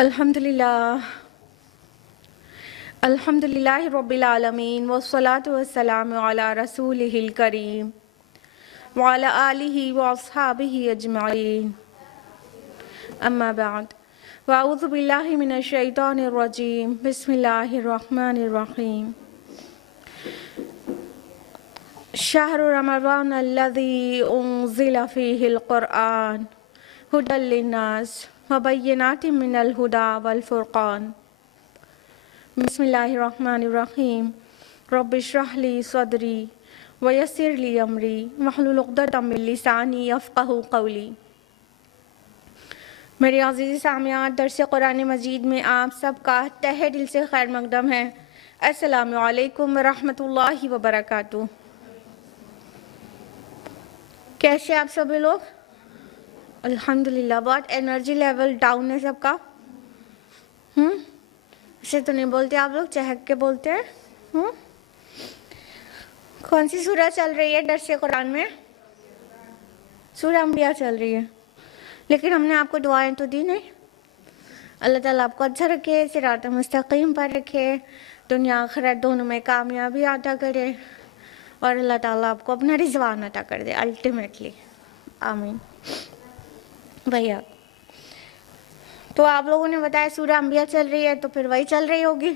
الحمدللہ رب العالمین والصلاة والسلام علی رسولہ الکریم وعلی آلہ واصحابہ اجمعین اما بعد واعوذ باللہ من الشیطان الرجیم بسم اللہ الرحمن الرحیم شہر رمضان الذی انزل فیہ القرآن ھدی للناس وبینات من الہدی والفرقان بسم اللہ الرحمن الرحیم رب اشرح لی صدری ویسر لی امری واحلل عقدۃ من لسانی یفقہوا قولی۔ میرے عزیز سامعات، درس قرآن مجید میں آپ سب کا تہہ دل سے خیر مقدم ہے۔ السلام علیکم ورحمۃ اللہ وبرکاتہ۔ کیسے آپ سب لوگ؟ الحمدللہ۔ بہت انرجی لیول ڈاؤن ہے سب کا۔ اسے تو نہیں بولتے آپ لوگ، چہک کے بولتے ہیں۔ کون سی سورہ چل رہی ہے درس قرآن میں؟ سورہ انبیاء چل رہی ہے، لیکن ہم نے آپ کو دعائیں تو دی نہیں۔ اللہ تعالیٰ آپ کو اچھا رکھے، صراط مستقیم پر رکھے، دنیا آخرت دونوں میں کامیابی عطا کرے، اور اللہ تعالیٰ آپ کو اپنا رضوان عطا کر دے الٹیمیٹلی، آمین۔ بھیا تو آپ لوگوں نے بتایا سورہ انبیاء چل رہی ہے، تو پھر وہی چل رہی ہوگی۔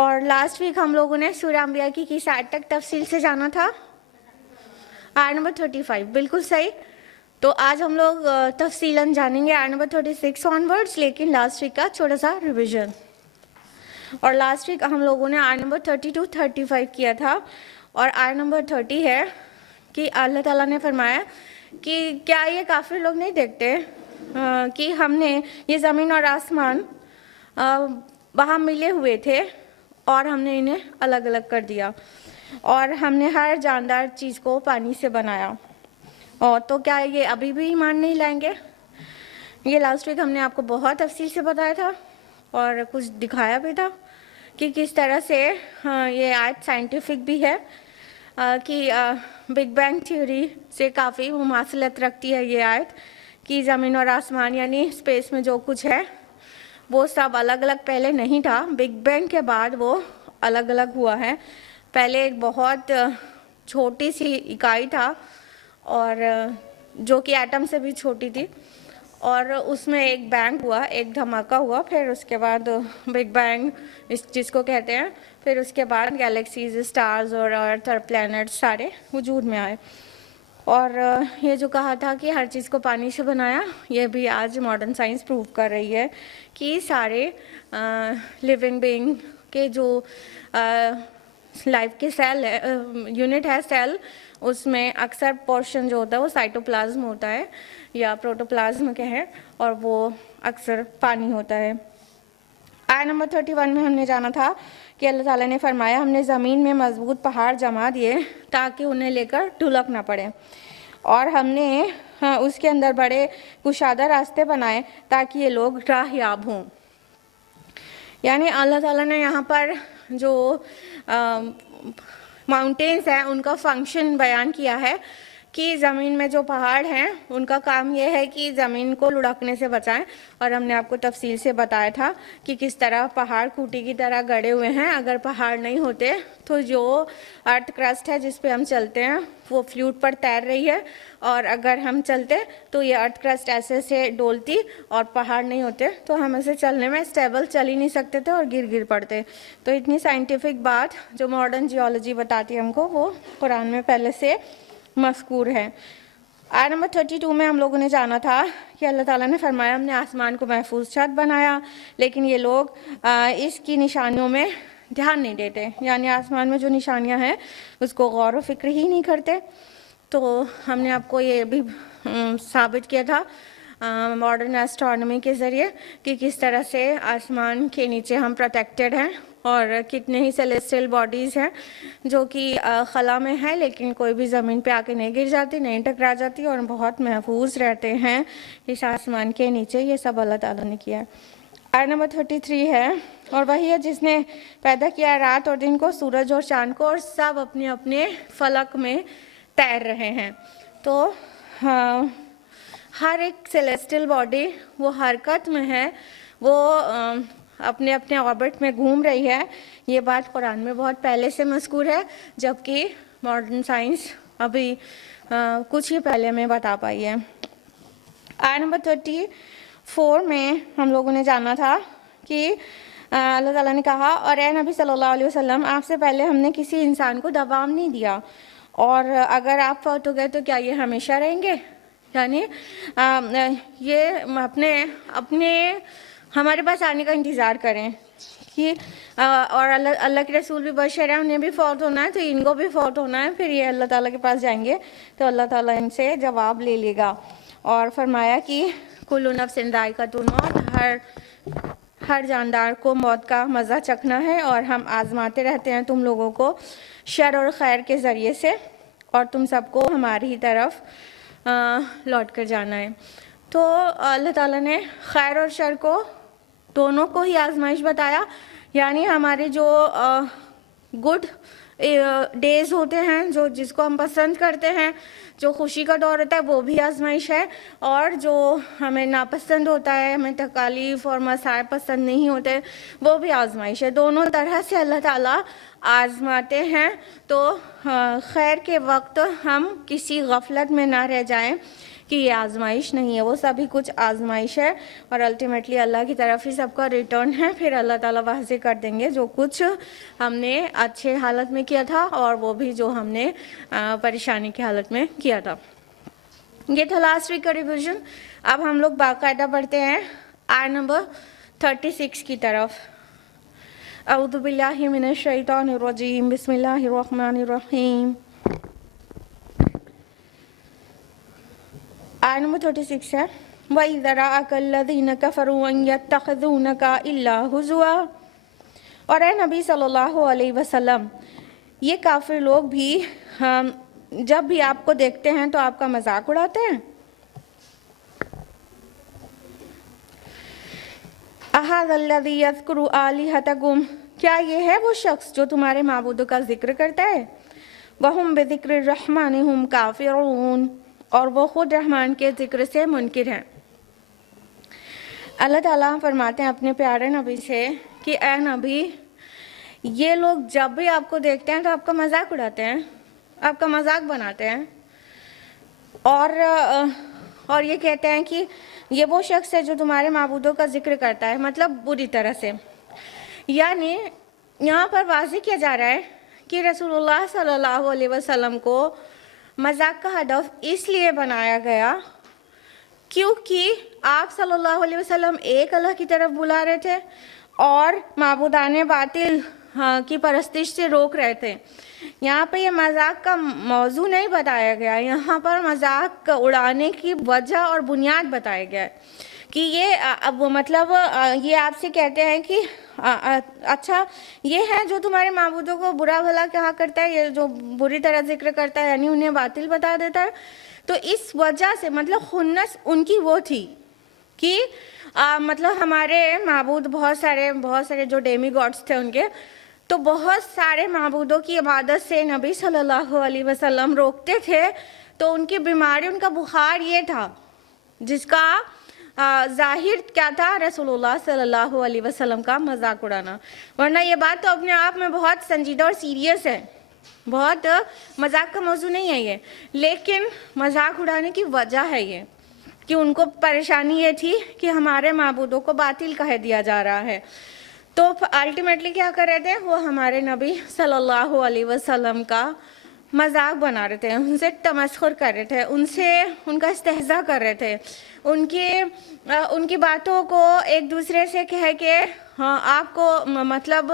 اور لاسٹ ویک ہم لوگوں نے سورہ انبیاء کی کس آیت تک تفصیل سے جانا تھا؟ آیت نمبر 35، بالکل صحیح۔ تو آج ہم لوگ تفصیلاً جانیں گے آیت نمبر 36 آنورڈز، لیکن لاسٹ ویک کا چھوٹا سا ریویژن۔ اور لاسٹ ویک ہم لوگوں نے آیت نمبر 32 35 کیا تھا، اور آیت نمبر 30 ہے کہ اللہ تعالیٰ نے فرمایا کہ کیا یہ کافر لوگ نہیں دیکھتے کہ ہم نے یہ زمین اور آسمان وہاں ملے ہوئے تھے اور ہم نے انہیں الگ الگ کر دیا، اور ہم نے ہر جاندار چیز کو پانی سے بنایا، اور تو کیا یہ ابھی بھی ایمان نہیں لائیں گے؟ یہ لاسٹ ویک ہم نے آپ کو بہت تفصیل سے بتایا تھا اور کچھ دکھایا بھی تھا کہ کس طرح سے یہ آیت سائنٹیفک بھی ہے، کہ بگ بینگ تھیوری سے کافی مماثلت رکھتی ہے یہ آیت، کہ زمین اور آسمان یعنی اسپیس میں جو کچھ ہے وہ سب الگ الگ پہلے نہیں تھا، بگ بینگ کے بعد وہ الگ الگ ہوا ہے۔ پہلے ایک بہت چھوٹی سی اکائی تھا، اور جو کہ ایٹم سے بھی چھوٹی تھی، اور اس میں ایک بینگ ہوا، ایک دھماکہ ہوا، پھر اس کے بعد بگ بینگ جس کو کہتے ہیں، پھر اس کے بعد گیلیکسیز، اسٹارز اور ارتھ اور پلینٹس سارے وجود میں آئے۔ اور یہ جو کہا تھا کہ ہر چیز کو پانی سے بنایا، یہ بھی آج ماڈرن سائنس پروو کر رہی ہے کہ سارے لیونگ بینگ کے جو لائف کے سیل ہے، یونٹ ہے سیل، اس میں اکثر پورشن جو ہوتا ہے وہ سائٹوپلازم ہوتا ہے یا پروٹوپلازم کہیں، اور وہ اکثر پانی ہوتا ہے۔ آیت نمبر 31 میں ہم نے جانا تھا کہ اللہ تعالیٰ نے فرمایا ہم نے زمین میں مضبوط پہاڑ جما دیے تاکہ انہیں لے کر ڈھلک نہ پڑے، اور ہم نے اس کے اندر بڑے کشادہ راستے بنائے تاکہ یہ لوگ راہ یاب ہوں۔ یعنی اللہ تعالیٰ نے یہاں پر جو ماؤنٹینز ہیں ان کا فنکشن بیان کیا ہے کہ زمین میں جو پہاڑ ہیں ان کا کام یہ ہے کہ زمین کو لڑکنے سے بچائیں، اور ہم نے آپ کو تفصیل سے بتایا تھا کہ کس طرح پہاڑ کوٹی کی طرح گڑے ہوئے ہیں۔ اگر پہاڑ نہیں ہوتے تو جو ارتھ کرسٹ ہے جس پہ ہم چلتے ہیں وہ فلوٹ پر تیر رہی ہے، اور اگر ہم چلتے تو یہ ارتھ کرسٹ ایسے سے ڈولتی، اور پہاڑ نہیں ہوتے تو ہم ایسے چلنے میں اسٹیبل چل ہی نہیں سکتے تھے اور گر پڑتے۔ تو اتنی سائنٹیفک بات جو ماڈرن جیولوجی بتاتی ہے ہم کو، وہ قرآن میں پہلے سے مذکور ہے۔ آیت نمبر 32 میں ہم لوگوں نے جانا تھا کہ اللہ تعالیٰ نے فرمایا ہم نے آسمان کو محفوظ چھت بنایا، لیکن یہ لوگ اس کی نشانیوں میں دھیان نہیں دیتے، یعنی آسمان میں جو نشانیاں ہیں اس کو غور و فکر ہی نہیں کرتے۔ تو ہم نے آپ کو یہ بھی ثابت کیا تھا ماڈرن ایسٹرونومی کے ذریعے کہ کس طرح سے آسمان کے نیچے ہم پروٹیکٹڈ ہیں، اور کتنے ہی سیلیسٹیل باڈیز ہیں جو کہ خلا میں ہیں لیکن کوئی بھی زمین پہ آ کے نہیں گر جاتی، نہیں ٹکرا جاتی، اور بہت محفوظ رہتے ہیں اس آسمان کے نیچے۔ یہ سب اللہ تعالیٰ نے کیا ہے۔ آیت نمبر 33 ہے، اور وہی ہے جس نے پیدا کیا رات اور دن کو، سورج اور چاند کو، اور سب اپنے اپنے فلک میں تیر رہے ہیں۔ تو ہر ایک سیلیسٹل باڈی وہ حرکت میں ہے، وہ اپنے اپنے آربٹ میں گھوم رہی ہے. یہ بات قرآن میں بہت پہلے سے مذکور ہے، جبکہ ماڈرن سائنس ابھی کچھ ہی پہلے ہمیں بتا پائی ہے. آیت نمبر 34 میں ہم لوگوں نے جانا تھا کہ اللہ تعالیٰ نے کہا، اور اے نبی صلی اللہ علیہ وسلم، آپ سے پہلے ہم نے کسی انسان کو دوام نہیں دیا، اور اگر آپ فوت ہو گئے تو کیا یہ ہمیشہ رہیں گے؟ یعنی یہ اپنے ہمارے پاس آنے کا انتظار کریں کہ اور اللہ کے رسول بھی بشر ہیں، انہیں بھی فوت ہونا ہے تو ان کو بھی فوت ہونا ہے، پھر یہ اللہ تعالیٰ کے پاس جائیں گے تو اللہ تعالیٰ ان سے جواب لے لے گا. اور فرمایا کہ کل نفس ذائقۃ الموت، ہر جاندار کو موت کا مزہ چکھنا ہے، اور ہم آزماتے رہتے ہیں تم لوگوں کو شر اور خیر کے ذریعے سے، اور تم سب کو ہماری ہی طرف لوٹ کر جانا ہے. تو اللہ تعالیٰ نے خیر اور شر کو دونوں کو ہی آزمائش بتایا، یعنی ہمارے جو گڈ ڈیز ہوتے ہیں، جس کو ہم پسند کرتے ہیں، جو خوشی کا دور ہوتا ہے، وہ بھی آزمائش ہے، اور جو ہمیں ناپسند ہوتا ہے، ہمیں تکالیف اور مصائب پسند نہیں ہوتے، وہ بھی آزمائش ہے. دونوں طرح سے اللہ تعالیٰ آزماتے ہیں. تو خیر کے وقت ہم کسی غفلت میں نہ رہ جائیں کہ یہ آزمائش نہیں ہے، وہ سبھی کچھ آزمائش ہے، اور الٹیمیٹلی اللہ کی طرف ہی سب کا ریٹرن ہے. پھر اللہ تعالیٰ واضح کر دیں گے جو کچھ ہم نے اچھے حالت میں کیا تھا، اور وہ بھی جو ہم نے پریشانی کی حالت میں کیا تھا. یہ تھا لاسٹ ویک کا ریویژن. اب ہم لوگ باقاعدہ پڑھتے ہیں آیت نمبر 36 کی طرف. اعوذ باللہ من الشیطان الرجیم، بسم اللہ الرحمن الرحیم. آیت نمبر 36 ہے، وَإِذَا رَأَكَ الَّذِينَ كَفَرُوا أَن يَتَّخِذُونَكَ إِلَّا هُزُوًا. اور اے نبی صلی اللہ علیہ وسلم، یہ کافر لوگ بھی جب بھی آپ کو دیکھتے ہیں تو آپ کا مذاق اڑاتے ہیں. أَهَذَا الَّذِي يَذْكُرُ آلِهَتَكُمْ، کیا یہ ہے وہ شخص جو تمہارے معبودوں کا ذکر کرتا ہے؟ وَهُمْ بِذِكْرِ الرَّحْمَنِ هُمْ كَافِرُونَ، اور وہ خود رحمان کے ذکر سے منکر ہیں. اللہ تعالیٰ فرماتے ہیں اپنے پیارے نبی سے کہ اے نبی، یہ لوگ جب بھی آپ کو دیکھتے ہیں تو آپ کا مذاق اڑاتے ہیں، آپ کا مذاق بناتے ہیں، اور یہ کہتے ہیں کہ یہ وہ شخص ہے جو تمہارے معبودوں کا ذکر کرتا ہے، مطلب بری طرح سے. یعنی یہاں پر واضح کیا جا رہا ہے کہ رسول اللہ صلی اللہ علیہ وسلم کو مذاق کا ہدف اس لیے بنایا گیا کیونکہ آپ صلی اللہ علیہ وسلم ایک اللہ کی طرف بلا رہے تھے اور معبودان باطل کی پرستش سے روک رہے تھے. یہاں پہ یہ مذاق کا موضوع نہیں بتایا گیا، یہاں پر مذاق اڑانے کی وجہ اور بنیاد بتایا گیا ہے کہ یہ مطلب یہ آپ سے کہتے ہیں کہ اچھا یہ ہے جو تمہارے معبودوں کو برا بھلا کہا کرتا ہے، یہ جو بری طرح ذکر کرتا ہے، یعنی انہیں باطل بتا دیتا ہے. تو اس وجہ سے مطلب خنس ان کی وہ تھی کہ مطلب ہمارے معبود بہت سارے جو ڈیمی گاڈس تھے ان کے، تو بہت سارے معبودوں کی عبادت سے نبی صلی اللہ علیہ وسلم روکتے تھے. تو ان کی بیماری، ان کا بخار یہ تھا جس کا ظاہر کیا تھا؟ رسول اللہ صلی اللہ علیہ وسلم کا مذاق اڑانا. ورنہ یہ بات تو اپنے آپ میں بہت سنجیدہ اور سیریس ہے، بہت مذاق کا موضوع نہیں ہے یہ، لیکن مذاق اڑانے کی وجہ ہے یہ کہ ان کو پریشانی یہ تھی کہ ہمارے معبودوں کو باطل کہہ دیا جا رہا ہے. تو الٹیمیٹلی کیا کر رہے تھے؟ وہ ہمارے نبی صلی اللہ علیہ وسلم کا مذاق بنا رہے تھے، ان سے تمسخر کر رہے تھے، ان کا استہزاء کر رہے تھے، ان کی باتوں کو ایک دوسرے سے کہہ کے آپ کو مطلب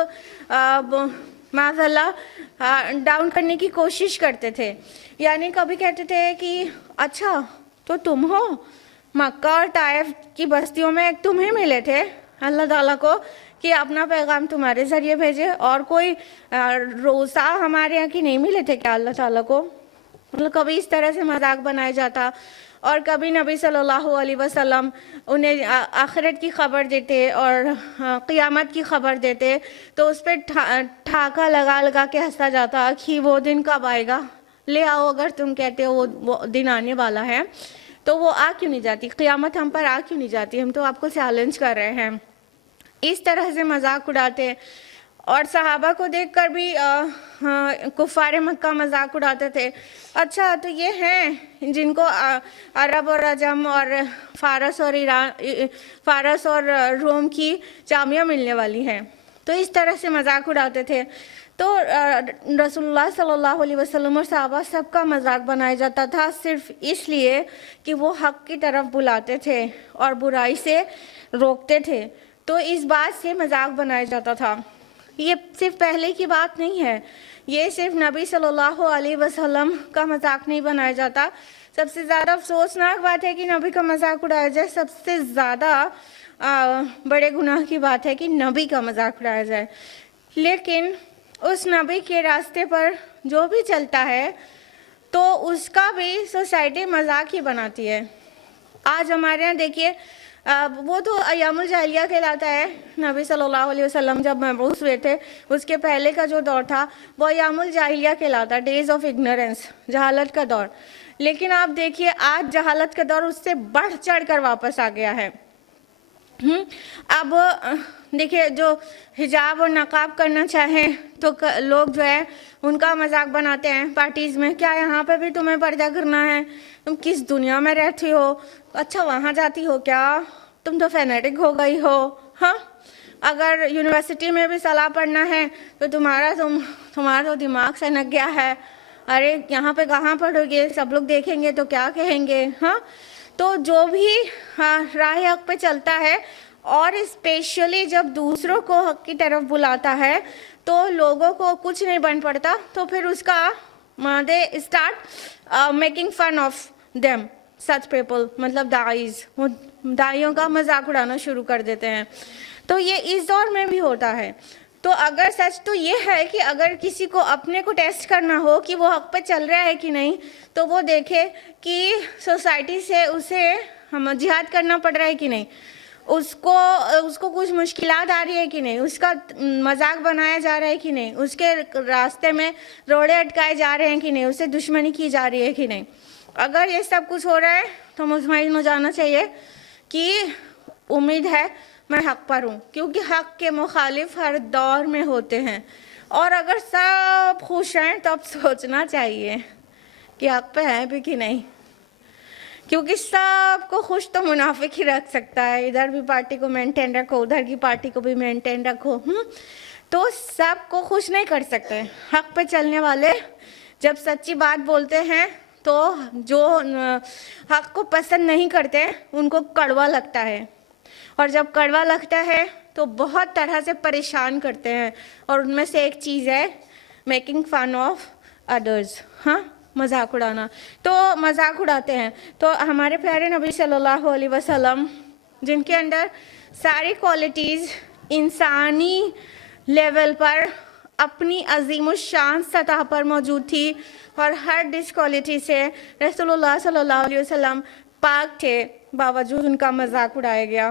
معاذ اللہ ڈاؤن کرنے کی کوشش کرتے تھے. یعنی کبھی کہتے تھے کہ اچھا تو تم ہو، مکہ اور طائف کی بستیوں میں ایک تمہیں ملے تھے اللہ تعالیٰ کو کہ اپنا پیغام تمہارے ذریعے بھیجے، اور کوئی روزہ ہمارے یہاں کی نہیں ملے تھے کیا اللہ تعالیٰ کو؟ مطلب کبھی اس طرح سے مذاق بنایا جاتا. اور کبھی نبی صلی اللہ علیہ وسلم انہیں آخرت کی خبر دیتے اور قیامت کی خبر دیتے تو اس پہ ٹھاکا لگا کے ہنسا جاتا کہ وہ دن کب آئے گا، لے آؤ اگر تم کہتے ہو وہ دن آنے والا ہے. تو وہ آ کیوں نہیں جاتی؟ قیامت ہم پر آ کیوں نہیں جاتی؟ ہم تو آپ کو چیلنج کر رہے ہیں. اس طرح سے مذاق اڑاتے ہیں. اور صحابہ کو دیکھ کر بھی کفار مکہ مذاق اڑاتے تھے. اچھا تو یہ ہیں جن کو عرب اور عجم اور فارس اور روم کی جامعہ ملنے والی ہیں. تو اس طرح سے مذاق اڑاتے تھے. تو رسول اللہ صلی اللہ علیہ وسلم اور صحابہ سب کا مذاق بنایا جاتا تھا صرف اس لیے کہ وہ حق کی طرف بلاتے تھے اور برائی سے روکتے تھے. تو اس بات سے مذاق بنایا جاتا تھا. یہ صرف پہلے کی بات نہیں ہے, یہ صرف نبی صلی اللہ علیہ وسلم کا مذاق نہیں بنایا جاتا. سب سے زیادہ افسوسناک بات ہے کہ نبی کا مذاق اڑایا جائے. سب سے زیادہ بڑے گناہ کی بات ہے کہ نبی کا مذاق اڑایا جائے. لیکن اس نبی کے راستے پر جو بھی چلتا ہے تو اس کا بھی سوسائٹی مذاق ہی بناتی ہے. آج ہمارے یہاں دیکھیے, وہ تو ایام الجاہلیہ کہلاتا ہے. نبی صلی اللہ علیہ وسلم جب مبعوث ہوئے تھے اس کے پہلے کا جو دور تھا وہ ایام الجاہلیہ کہلاتا ہے, ڈیز آف اگنورنس, جہالت کا دور. لیکن آپ دیکھیے آج جہالت کا دور اس سے بڑھ چڑھ کر واپس آ گیا ہے. اب دیکھیے جو حجاب اور نقاب کرنا چاہیں تو لوگ جو ہے ان کا مذاق بناتے ہیں پارٹیز میں. کیا یہاں پہ بھی تمہیں پردہ کرنا ہے؟ تم کس دنیا میں رہتی ہو؟ اچھا وہاں جاتی ہو کیا؟ تم تو فینیٹک ہو گئی ہو. ہاں, اگر یونیورسٹی میں بھی صلاح پڑھنا ہے تو تمہارا تو دماغ سنک گیا ہے. ارے یہاں پہ کہاں پڑھو گے؟ سب لوگ دیکھیں گے تو کیا کہیں گے؟ ہاں, تو جو بھی راہ حق پہ چلتا ہے اور اسپیشلی جب دوسروں کو حق کی طرف بلاتا ہے تو لوگوں کو کچھ نہیں بن پڑتا. تو پھر اس کا they start making fun of them, such people, مطلب داعیوں کا مذاق اڑانا شروع کر دیتے ہیں. تو یہ اس دور میں بھی ہوتا ہے. تو اگر سچ تو یہ ہے کہ اگر کسی کو اپنے کو ٹیسٹ کرنا ہو کہ وہ حق پہ چل رہا ہے کہ نہیں, تو وہ دیکھے کہ سوسائٹی سے اسے جہاد کرنا پڑ رہا ہے کہ نہیں, اس کو کچھ مشکلات آ رہی ہے کہ نہیں, اس کا مذاق بنایا جا رہا ہے کہ نہیں, اس کے راستے میں روڑے اٹکائے جا رہے ہیں کہ نہیں, اس سے دشمنی کی جا رہی ہے کہ نہیں. اگر یہ سب کچھ ہو رہا ہے تو مطمئن ہو جانا چاہیے کہ امید ہے میں حق پر ہوں, کیونکہ حق کے مخالف ہر دور میں ہوتے ہیں. اور اگر سب خوش ہیں تو اب سوچنا چاہیے کہ حق پہ ہیں بھی کہ نہیں, کیونکہ سب کو خوش تو منافق ہی رکھ سکتا ہے. ادھر بھی پارٹی کو مینٹین رکھو, ادھر کی پارٹی کو بھی مینٹین رکھو, تو سب کو خوش نہیں کر سکتے. حق پہ چلنے والے جب سچی بات بولتے ہیں تو جو حق کو پسند نہیں کرتے ان کو کڑوا لگتا ہے, اور جب کڑوا لگتا ہے تو بہت طرح سے پریشان کرتے ہیں. اور ان میں سے ایک چیز ہے میکنگ فن آف ادرز, مذاق اڑانا. تو مذاق اڑاتے ہیں. تو ہمارے پیارے نبی صلی اللہ علیہ وسلم جن کے اندر ساری کوالٹیز انسانی لیول پر اپنی عظیم الشان سطح پر موجود تھی اور ہر ڈسکوالٹی سے رسول اللہ صلی اللہ علیہ وسلم پاک تھے, باوجود ان کا مذاق اڑایا گیا.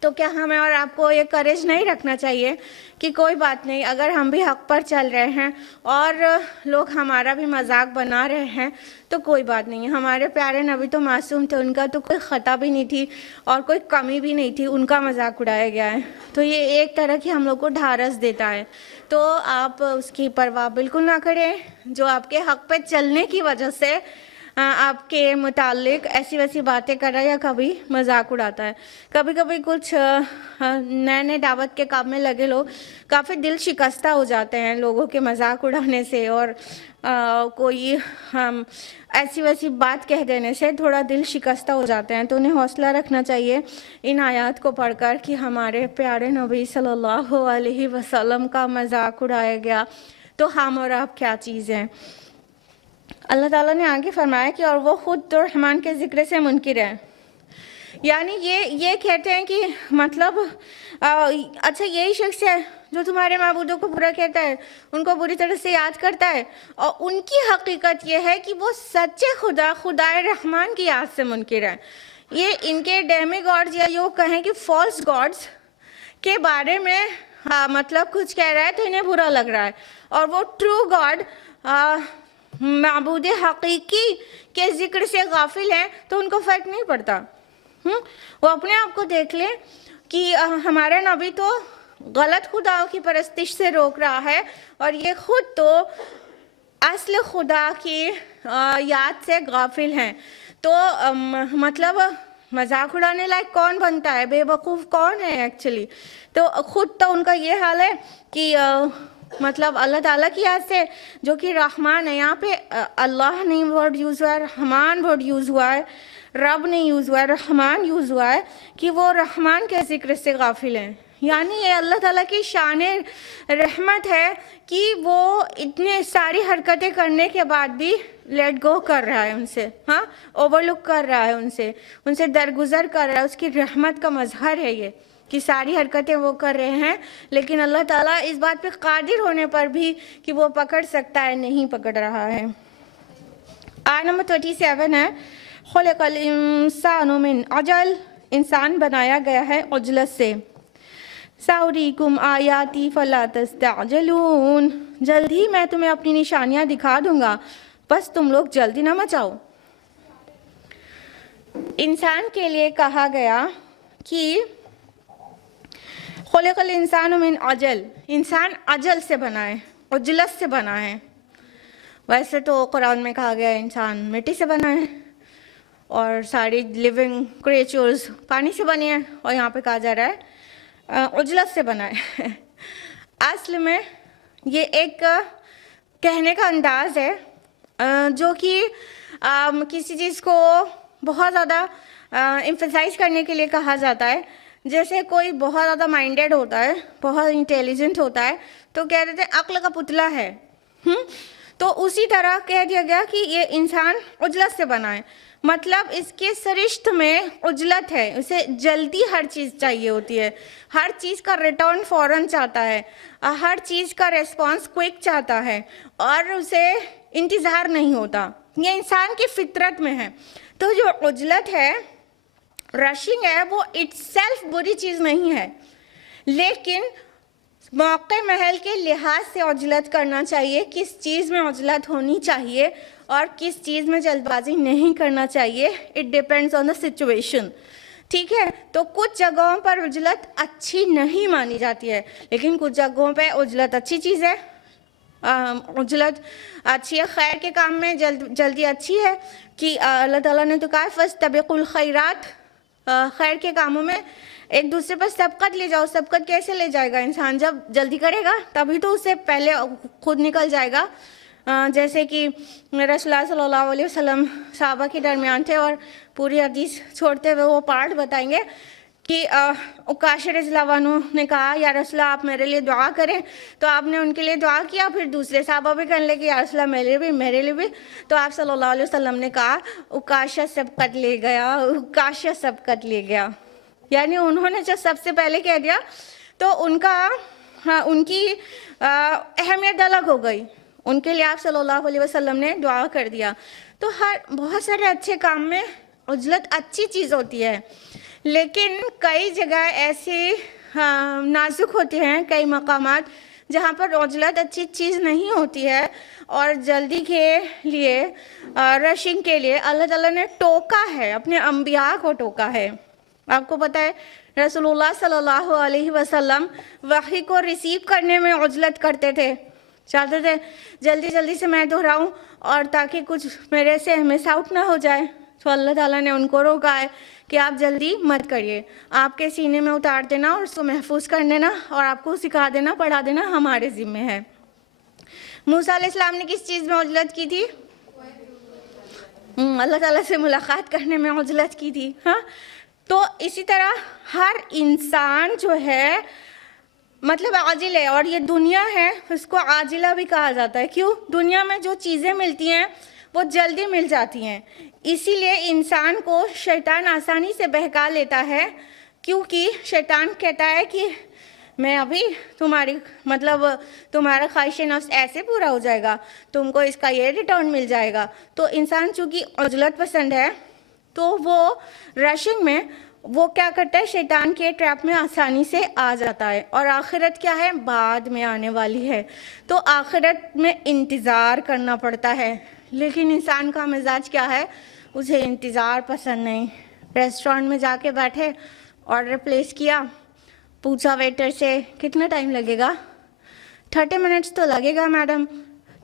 تو کیا ہمیں اور آپ کو یہ کریج نہیں رکھنا چاہیے کہ کوئی بات نہیں, اگر ہم بھی حق پر چل رہے ہیں اور لوگ ہمارا بھی مذاق بنا رہے ہیں تو کوئی بات نہیں. ہمارے پیارے نبی تو معصوم تھے, ان کا تو کوئی خطا بھی نہیں تھی اور کوئی کمی بھی نہیں تھی, ان کا مذاق اڑایا گیا ہے. تو یہ ایک طرح کی ہم لوگ کو ڈھارس دیتا ہے. تو آپ اس کی پرواہ بالکل نہ کریں جو آپ کے حق پہ چلنے کی وجہ سے آپ کے متعلق ایسی ویسی باتیں کر رہا ہے یا کبھی مذاق اڑاتا ہے. کبھی کبھی کچھ نئے دعوت کے کام میں لگے لوگ کافی دل شکستہ ہو جاتے ہیں لوگوں کے مذاق اڑانے سے, اور کوئی ایسی ویسی بات کہہ دینے سے تھوڑا دل شکستہ ہو جاتے ہیں. تو انہیں حوصلہ رکھنا چاہیے ان آیات کو پڑھ کر کہ ہمارے پیارے نبی صلی اللہ علیہ وسلم کا مذاق اڑایا گیا تو ہم اور آپ کیا چیز ہیں. اللہ تعالیٰ نے آگے فرمایا کہ اور وہ خود تو رحمان کے ذکر سے منکر ہے. یعنی یہ کہتے ہیں کہ مطلب اچھا یہی شخص ہے جو تمہارے معبودوں کو برا کہتا ہے, ان کو بری طرح سے یاد کرتا ہے, اور ان کی حقیقت یہ ہے کہ وہ سچے خدائے رحمان کی یاد سے منکر ہے. یہ ان کے ڈیمی گاڈز یا یوں کہیں کہ فالس گاڈز کے بارے میں مطلب کچھ کہہ رہا ہے تو انہیں برا لگ رہا ہے, اور وہ ٹرو گاڈ معبود حقیقی کے ذکر سے غافل ہیں تو ان کو فرق نہیں پڑتا. وہ اپنے آپ کو دیکھ لیں کہ ہمارا نبی تو غلط خداؤں کی پرستش سے روک رہا ہے اور یہ خود تو اصل خدا کی یاد سے غافل ہیں. تو مطلب مذاق اڑانے لائق کون بنتا ہے, بے وقوف کون ہے ایکچولی. تو خود تو ان کا یہ حال ہے کہ مطلب اللہ تعالیٰ کی یاد سے جو کہ رحمان ہے, یہاں پہ اللہ نہیں ورڈ یوز ہوا ہے, رحمان ورڈ یوز ہوا ہے, رب نہیں یوز ہوا ہے, رحمان یوز ہوا ہے, کہ وہ رحمان کے ذکر سے غافل ہیں. یعنی یہ اللہ تعالیٰ کی شان رحمت ہے کہ وہ اتنے ساری حرکتیں کرنے کے بعد بھی لیٹ گو کر رہا ہے ان سے, اوور لک کر رہا ہے ان سے درگزر کر رہا ہے. اس کی رحمت کا مظہر ہے یہ کہ ساری حرکتیں وہ کر رہے ہیں, لیکن اللہ تعالیٰ اس بات پہ قادر ہونے پر بھی کہ وہ پکڑ سکتا ہے نہیں پکڑ رہا ہے. آیت نمبر 37 ہے, خلق الانسان من عجل, انسان بنایا گیا ہے عجلت سے. سأریکم آیاتی فلا تستعجلون, جلد ہی میں تمہیں اپنی نشانیاں دکھا دوں گا, بس تم لوگ جلدی نہ مچاؤ. انسان کے لیے کہا گیا کہ خلق الانسان من عجل, انسان عجل سے بنا ہے, عجلت سے بنا ہے. ویسے تو قرآن میں کہا گیا انسان مٹی سے بنا ہے اور ساری لیونگ کریچرز پانی سے بنی ہیں, اور یہاں پہ کہا جا رہا ہے عجلت سے بنا ہے. اصل میں یہ ایک کہنے کا انداز ہے جو کہ کسی چیز کو بہت زیادہ ایمفسائز کرنے کے لیے کہا جاتا ہے. جیسے کوئی بہت زیادہ مائنڈیڈ ہوتا ہے, بہت انٹیلیجنٹ ہوتا ہے, تو کہہ دیتے ہیں عقل کا پتلا ہے. تو اسی طرح کہہ دیا گیا کہ یہ انسان عجلت سے بنا ہے, مطلب اس کے سرشت میں عجلت ہے, اسے جلدی ہر چیز چاہیے ہوتی ہے, ہر چیز کا ریٹرن فوراً چاہتا ہے, ہر چیز کا ریسپانس کوئک چاہتا ہے, اور اسے انتظار نہیں ہوتا. یہ انسان کی فطرت میں ہے. تو جو عجلت ہے, رشنگ ہے, وہ اٹ سیلف بری چیز نہیں ہے, لیکن موقع محل کے لحاظ سے عجلت کرنا چاہیے, کس چیز میں عجلت ہونی چاہیے اور کس چیز میں جلد بازی نہیں کرنا چاہیے. It depends on the situation. ٹھیک ہے, تو کچھ جگہوں پر عجلت اچھی نہیں مانی جاتی ہے, لیکن کچھ جگہوں پہ عجلت اچھی چیز ہے. عجلت اچھی ہے, خیر کے کام میں جلدی اچھی ہے, کہ اللہ تعالیٰ نے تو کہا فاستبقوا الخیرات, خیر کے کاموں میں ایک دوسرے پر سبقت لے جاؤ. سبقت کیسے لے جائے گا انسان؟ جب جلدی کرے گا تبھی تو اسے پہلے خود نکل جائے گا. جیسے کہ رسول اللہ صلی اللہ علیہ وسلم صحابہ کے درمیان تھے, اور پوری حدیث چھوڑتے ہوئے وہ پارٹ بتائیں گے کہ عکاشہ رضی اللہ عنہ نے کہا یا رسول اللہ آپ میرے لیے دعا کریں, تو آپ نے ان کے لیے دعا کیا. پھر دوسرے صحابہ بھی کہنے لگے یا رسول اللہ میرے لیے بھی. تو آپ صلی اللہ علیہ وسلم نے کہا عکاشہ سبقت لے گیا, عکاشہ سبقت لے گیا. یعنی انہوں نے جو سب سے پہلے کہہ دیا تو ان کی اہمیت الگ ہو گئی. ان کے لیے آپ صلی اللہ علیہ وسلم نے دعا کر دیا. تو بہت سارے اچھے کام میں عجلت اچھی چیز ہوتی ہے, لیکن کئی جگہ ایسے نازک ہوتے ہیں, کئی مقامات جہاں پر عجلت اچھی چیز نہیں ہوتی ہے, اور جلدی کے لیے رشنگ کے لیے اللہ تعالیٰ نے ٹوکا ہے, اپنے انبیاء کو ٹوکا ہے. آپ کو پتہ ہے رسول اللہ صلی اللہ علیہ وسلم وحی کو ریسیو کرنے میں عجلت کرتے تھے, چاہتے تھے جلدی سے میں دہراؤں اور تاکہ کچھ میرے سے مس آؤٹ نہ ہو جائے. تو اللہ تعالیٰ نے ان کو روکا ہے کہ آپ جلدی مت کریے, آپ کے سینے میں اتار دینا اور اس کو محفوظ کر دینا اور آپ کو سکھا دینا پڑھا دینا ہمارے ذمہ ہے. موسیٰ علیہ السلام نے کس چیز میں عجلت کی تھی؟ اللہ تعالیٰ سے ملاقات کرنے میں عجلت کی تھی. تو اسی طرح ہر انسان جو ہے مطلب عاجل ہے, اور یہ دنیا ہے اس کو عاجلہ بھی کہا جاتا ہے. کیوں؟ دنیا میں جو چیزیں ملتی ہیں وہ جلدی مل جاتی ہیں, اسی لیے انسان کو شیطان آسانی سے بہکا لیتا ہے, کیونکہ شیطان کہتا ہے کہ میں ابھی تمہارا خواہش نفس ایسے پورا ہو جائے گا, تم کو اس کا یہ ریٹرن مل جائے گا. تو انسان چونکہ عجلت پسند ہے تو وہ رشنگ میں وہ کیا کرتا ہے؟ شیطان کے ٹریپ میں آسانی سے آ جاتا ہے. اور آخرت کیا ہے؟ بعد میں آنے والی ہے. تو آخرت میں انتظار کرنا پڑتا ہے. لیکن انسان کا مزاج کیا ہے؟ اسے انتظار پسند نہیں. ریسٹورینٹ میں جا کے بیٹھے, آرڈر پلیس کیا, پوچھا ویٹر سے کتنا ٹائم لگے گا؟ 30 منٹس تو لگے گا میڈم.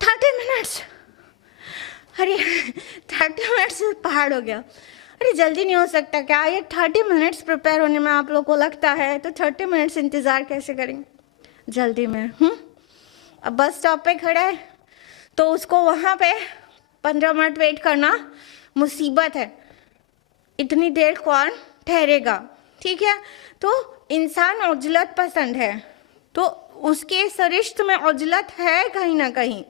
30 منٹس؟ ارے 30 منٹس پہاڑ ہو گیا. ارے جلدی نہیں ہو سکتا کیا؟ یہ 30 منٹس پریپیئر ہونے میں آپ لوگ کو لگتا ہے, تو 30 منٹس انتظار کیسے کریں گے جلدی میں؟ اب بس اسٹاپ پہ کھڑا ہے تو اس کو وہاں پہ 15 منٹ ویٹ کرنا مصیبت ہے. اتنی دیر کون ٹھہرے گا؟ ٹھیک ہے. تو انسان عجلت پسند ہے, تو اس کے سرشت میں عجلت ہے کہیں نہ کہیں,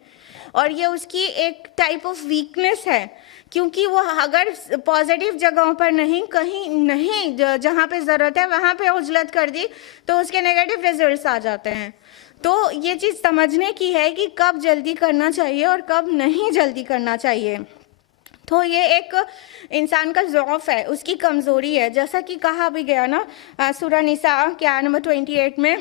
اور یہ اس کی ایک ٹائپ آف ویکنس ہے. کیونکہ وہ اگر پازیٹیو جگہوں پر نہیں, کہیں نہیں جہاں پہ ضرورت ہے وہاں پہ عجلت کر دی تو اس کے نیگیٹو ریزلٹس آ جاتے ہیں. تو یہ چیز سمجھنے کی ہے کہ کب جلدی کرنا چاہیے اور کب نہیں جلدی کرنا چاہیے. تو یہ ایک انسان کا ضعف ہے, اس کی کمزوری ہے. جیسا کہ کہا بھی گیا نا سورہ نساء کے آیت نمبر 28 میں,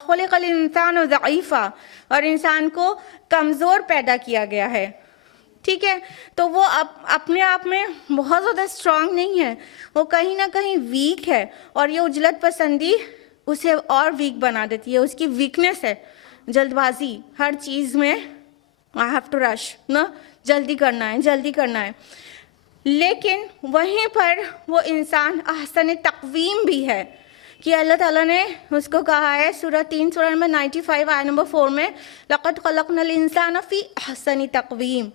خلق الانسان ضعیفا, اور انسان کو کمزور پیدا کیا گیا ہے. ٹھیک ہے. تو وہ اپنے آپ میں بہت زیادہ اسٹرانگ نہیں ہے, وہ کہیں نہ کہیں ویک ہے, اور یہ عجلت پسندی اسے اور ویک بنا دیتی ہے. اس کی ویکنس ہے جلد بازی, ہر چیز میں I have to rush, نا جلدی کرنا ہے جلدی کرنا ہے. لیکن وہیں پر وہ انسان احسن تقویم بھی ہے, کہ اللہ تعالیٰ نے اس کو کہا ہے سورہ 3 سورہ نمبر 95 آیت نمبر 4 میں, لَقَدْ خَلَقْنَا الْإِنسَانَ فِي أَحْسَنِ تَقْوِيمٍ,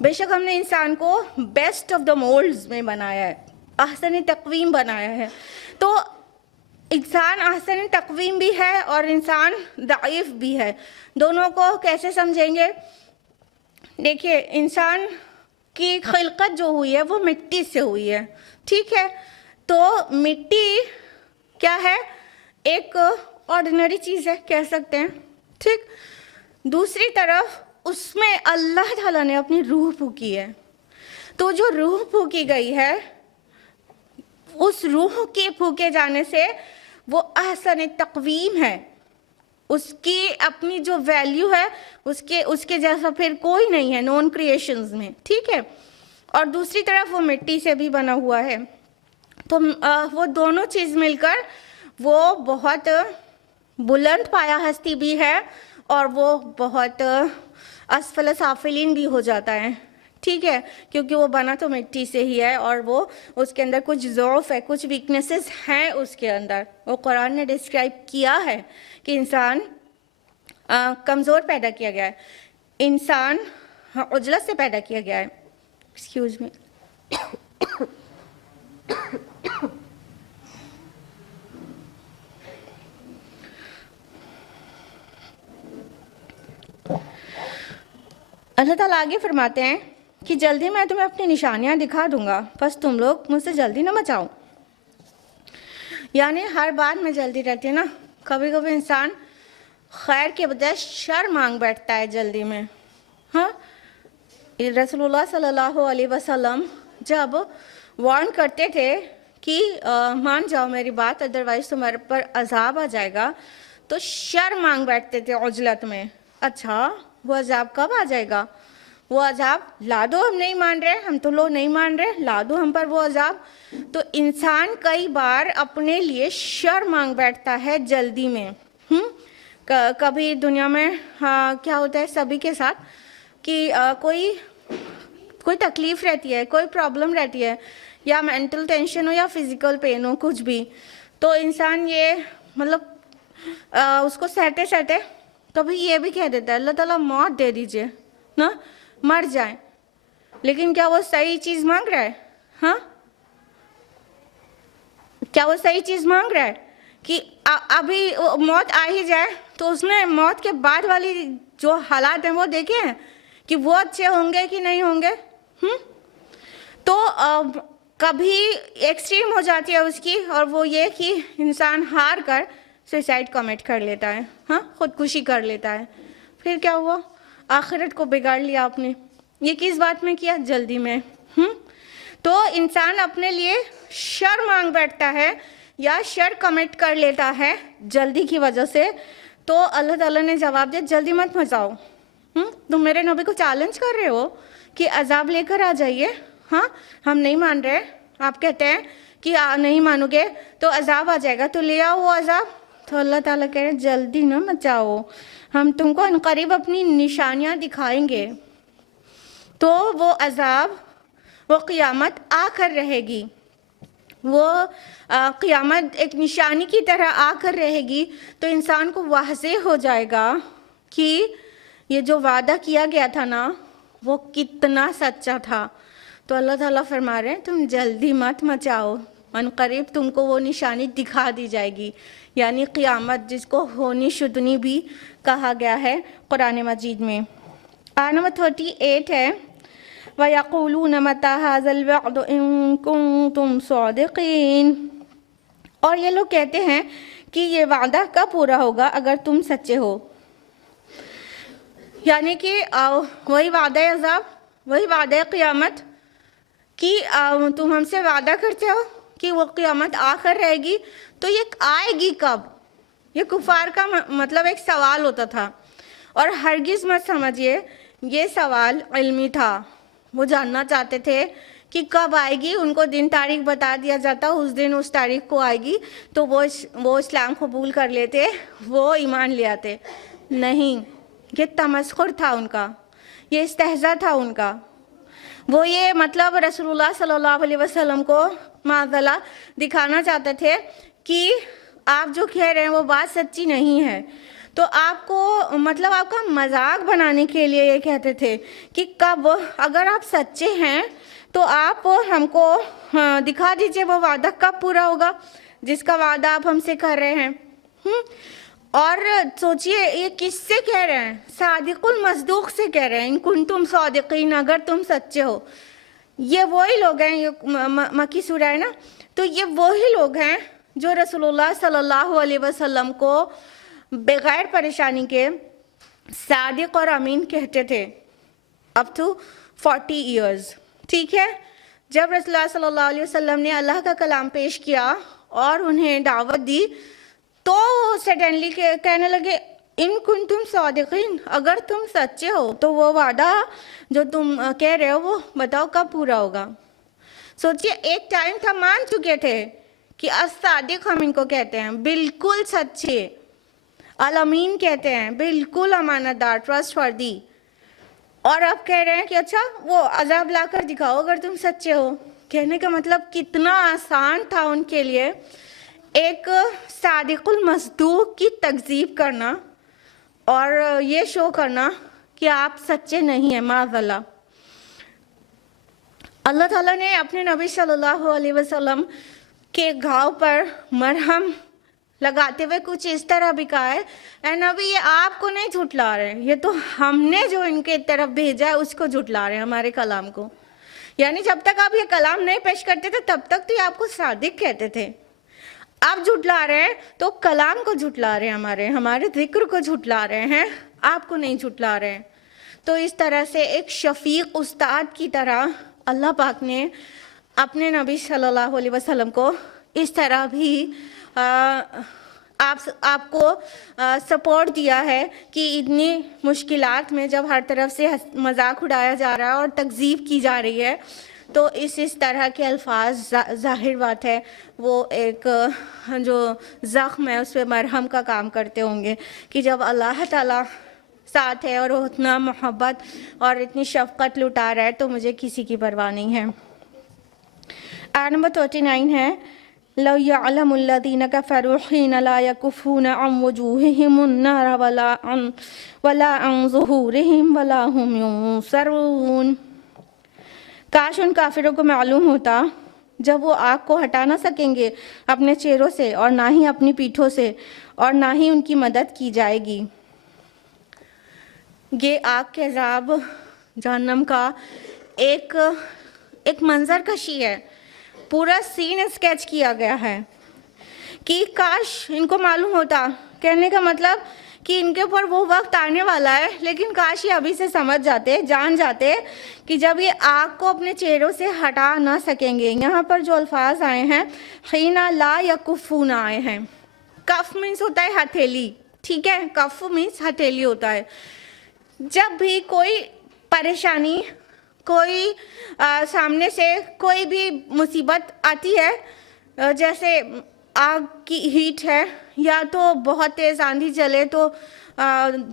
بے شک ہم نے انسان کو بیسٹ آف دا مولڈز میں بنایا ہے, احسن تقویم بنایا ہے. تو انسان احسن تقویم بھی ہے اور انسان ضعیف بھی ہے. دونوں کو کیسے سمجھیں گے؟ دیکھیے, انسان کی خلقت جو ہوئی ہے وہ مٹی سے ہوئی ہے. ٹھیک ہے. تو مٹی کیا ہے؟ ایک آرڈینری چیز ہے کہہ سکتے ہیں. ٹھیک. دوسری طرف اس میں اللہ تعالیٰ نے اپنی روح پھونکی ہے. تو جو روح پھونکی گئی ہے, اس روح کے پھونکے جانے سے وہ احسن تقویم ہے. اس کی اپنی جو ویلیو ہے اس کے جیسا پھر کوئی نہیں ہے نون کریشنز میں. ٹھیک ہے. اور دوسری طرف وہ مٹی سے بھی بنا ہوا ہے. تو وہ دونوں چیز مل کر وہ بہت بلند پایہ ہستی بھی ہے, اور وہ بہت اسفل سافلین بھی ہو جاتا ہے. ٹھیک ہے. کیونکہ وہ بنا تو مٹی سے ہی ہے, اور وہ اس کے اندر کچھ ضعف ہے, کچھ ویکنیسز ہیں اس کے اندر. وہ قرآن نے ڈسکرائب کیا ہے کہ انسان کمزور پیدا کیا گیا ہے, انسان عجلت سے پیدا کیا گیا ہے. Excuse me. اللہ تعالیٰ آگے فرماتے ہیں کہ جلدی میں تمہیں اپنی نشانیاں دکھا دوں گا, بس تم لوگ مجھ سے جلدی نہ مچاؤ. یعنی ہر بات میں جلدی رہتی ہے نا. کبھی کبھی انسان خیر کے بجائے شر مانگ بیٹھتا ہے جلدی میں. ہاں, رسول اللہ صلی اللہ علیہ وسلم جب وارن کرتے تھے کہ مان جاؤ میری بات, ادروائز تمہارے پر عذاب آ جائے گا, تو شر مانگ بیٹھتے تھے عجلت میں. اچھا, وہ عذاب کب آ جائے گا؟ وہ عذاب لا دو, ہم نہیں مان رہے, ہم تو لوگ نہیں مان رہے, لا دو ہم پر وہ عذاب. تو انسان کئی بار اپنے لیے شر مانگ بیٹھتا ہے جلدی میں. کبھی دنیا میں کیا ہوتا ہے سبھی کے ساتھ کہ کوئی تکلیف رہتی ہے, کوئی پرابلم رہتی ہے, یا مینٹل ٹینشن ہو یا فزیکل پین ہو, کچھ بھی, تو انسان یہ مطلب اس کو سہتے سہتے کبھی یہ بھی کہہ دیتا ہے اللہ تعالیٰ موت دے دیجئے نا, مر جائیں. لیکن کیا وہ صحیح چیز مانگ رہا ہے؟ ہاں, کیا وہ صحیح چیز مانگ رہا ہے کہ ابھی موت آ ہی جائے؟ تو اس نے موت کے بعد والی جو حالات ہیں وہ دیکھے ہیں کہ وہ اچھے ہوں گے کہ نہیں ہوں گے. تو کبھی ایکسٹریم ہو جاتی ہے اس کی, اور وہ یہ کہ انسان ہار کر سوسائڈ کمٹ کر لیتا ہے, ہاں, خودکشی کر لیتا ہے. پھر کیا ہوا؟ آخرت کو بگاڑ لیا آپ نے. یہ کس بات میں کیا؟ جلدی میں. تو انسان اپنے لیے شر مانگ بیٹھتا ہے یا شر کمٹ کر لیتا ہے جلدی کی وجہ سے، تو اللہ تعالیٰ نے جواب دیا جلدی مت مچاؤ. تم میرے نبی کو چیلنج کر رہے ہو کہ عذاب لے کر آ جائیے. ہاں ہم نہیں مان رہے، آپ کہتے ہیں کہ نہیں مانو گے تو عذاب آ جائے گا، تو لے آؤ وہ عذاب. تو اللہ تعالیٰ کہہ رہے ہیں جلدی نہ مچاؤ، ہم تم کو عنقریب اپنی نشانیاں دکھائیں گے. تو وہ عذاب، وہ قیامت آ کر رہے گی، وہ قیامت ایک نشانی کی طرح آ کر رہے گی. تو انسان کو واضح ہو جائے گا کہ یہ جو وعدہ کیا گیا تھا نا وہ کتنا سچا تھا. تو اللہ تعالیٰ فرما رہے ہیں تم جلدی مت مچاؤ، عنقریب تم کو وہ نشانی دکھا دی جائے گی، یعنی قیامت، جس کو ہونی شدنی بھی کہا گیا ہے قرآن مجید میں. آیت نمبر 38 ہے وَيَقُولُونَ مَتَىٰ هَٰذَا الْوَعْدُ إِن كُنتُمْ صَادِقِينَ، اور یہ لوگ کہتے ہیں کہ یہ وعدہ کب پورا ہوگا اگر تم سچے ہو. یعنی کہ وہی وعدہ عذاب، وہی وعدہ قیامت کہ تم ہم سے وعدہ کرتے ہو کہ وہ قیامت آ کر رہے گی، تو یہ آئے گی کب؟ یہ کفار کا مطلب ایک سوال ہوتا تھا، اور ہرگز مت سمجھیے یہ سوال علمی تھا. وہ جاننا چاہتے تھے کہ کب آئے گی، ان کو دن تاریخ بتا دیا جاتا اس دن اس تاریخ کو آئے گی تو وہ اسلام قبول کر لیتے، وہ ایمان لے آتے. نہیں، یہ تمسخر تھا ان کا، یہ استہزاء تھا ان کا. وہ یہ مطلب رسول اللہ صلی اللہ علیہ وسلم کو معاذ اللہ دکھانا چاہتے تھے کہ آپ جو کہہ رہے ہیں وہ بات سچی نہیں ہے. تو آپ کو مطلب آپ کا مذاق بنانے کے لیے یہ کہتے تھے کہ کب، اگر آپ سچے ہیں تو آپ ہم کو دکھا دیجئے وہ وعدہ کب پورا ہوگا جس کا وعدہ آپ ہم سے کر رہے ہیں. اور سوچئے یہ کس سے کہہ رہے ہیں؟ صادق المصدوق سے کہہ رہے ہیں، ان کنتم صادقین، اگر تم سچے ہو. یہ وہی لوگ ہیں، یہ مکی سورہ ہے نا، تو یہ وہی لوگ ہیں جو رسول اللہ صلی اللہ علیہ وسلم کو بغیر پریشانی کے صادق اور امین کہتے تھے up to 40 years. ٹھیک ہے، جب رسول اللہ صلی اللہ علیہ وسلم نے اللہ کا کلام پیش کیا اور انہیں دعوت دی تو سڈنلی کہنے لگے ان کنتم صادقین، اگر تم سچے ہو تو وہ وعدہ جو تم کہہ رہے ہو وہ بتاؤ کب پورا ہوگا. سوچئے ایک ٹائم تھا مان چکے تھے کہ الصادق ہم ان کو کہتے ہیں، بالکل سچے. الامین کہتے ہیں، بالکل امانت دار، ٹرسٹ وردی. اور اب کہہ رہے ہیں کہ اچھا وہ عذاب لا کر دکھاؤ اگر تم سچے ہو. کہنے کا مطلب کتنا آسان تھا ان کے لیے ایک صادق المصدوق کی تکذیب کرنا اور یہ شو کرنا کہ آپ سچے نہیں ہیں معاذ اللہ. اللہ تعالیٰ نے اپنے نبی صلی اللہ علیہ وسلم کے گھاؤ پر مرہم لگاتے ہوئے کچھ اس طرح بھی کہا ہے، اے نبی یہ آپ کو نہیں جھٹلا رہے ہیں، یہ تو ہم نے جو ان کے طرف بھیجا ہے اس کو جھٹلا رہے ہیں، ہمارے کلام کو. یعنی جب تک آپ یہ کلام نہیں پیش کرتے تھے تب تک تو یہ آپ کو صادق کہتے تھے. آپ جھٹلا رہے ہیں تو کلام کو جھٹلا رہے ہیں، ہمارے ذکر کو جھٹلا رہے ہیں، آپ کو نہیں جھٹلا رہے ہیں. تو اس طرح سے ایک شفیق استاد کی طرح اللہ پاک نے اپنے نبی صلی اللہ علیہ وسلم کو اس طرح بھی آپ کو سپورٹ دیا ہے کہ اتنی مشکلات میں جب ہر طرف سے مذاق اڑایا جا رہا ہے اور تکذیب کی جا رہی ہے تو اس طرح کے الفاظ ظاہر بات ہے وہ ایک جو زخم ہے اس پہ مرہم کا کام کرتے ہوں گے کہ جب اللہ تعالیٰ ساتھ ہے اور وہ اتنا محبت اور اتنی شفقت لٹا رہا ہے تو مجھے کسی کی پرواہ نہیں ہے. آیت نمبر 39 ہے لو يعلم الذين كفروا حين لا يكفون عن وجوههم النار ولا عن ظهورهم ولا هم ينصرون. کاش ان کافروں کو معلوم ہوتا جب وہ آگ کو ہٹا نہ سکیں گے اپنے چہروں سے اور نہ ہی اپنی پیٹھوں سے اور نہ ہی ان کی مدد کی جائے گی. یہ آگ کے عذاب جہنم کا ایک منظر کشی ہے، پورا سین اسکیچ کیا گیا ہے کہ کاش ان کو معلوم ہوتا. کہنے کا مطلب کہ ان کے اوپر وہ وقت آنے والا ہے، لیکن کاش یہ ابھی سے سمجھ جاتے، جان جاتے کہ جب یہ آگ کو اپنے چہروں سے ہٹا نہ سکیں گے۔ یہاں پر جو الفاظ آئے ہیں حین لا یکفون آئے ہیں۔ کف مینس ہوتا ہے ہتھیلی، ٹھیک ہے، کف مینس ہتھیلی ہوتا ہے۔ جب بھی کوئی پریشانی، کوئی سامنے سے کوئی بھی مصیبت آتی ہے، جیسے آگ کی ہیٹ ہے یا تو بہت تیز آندھی چلے تو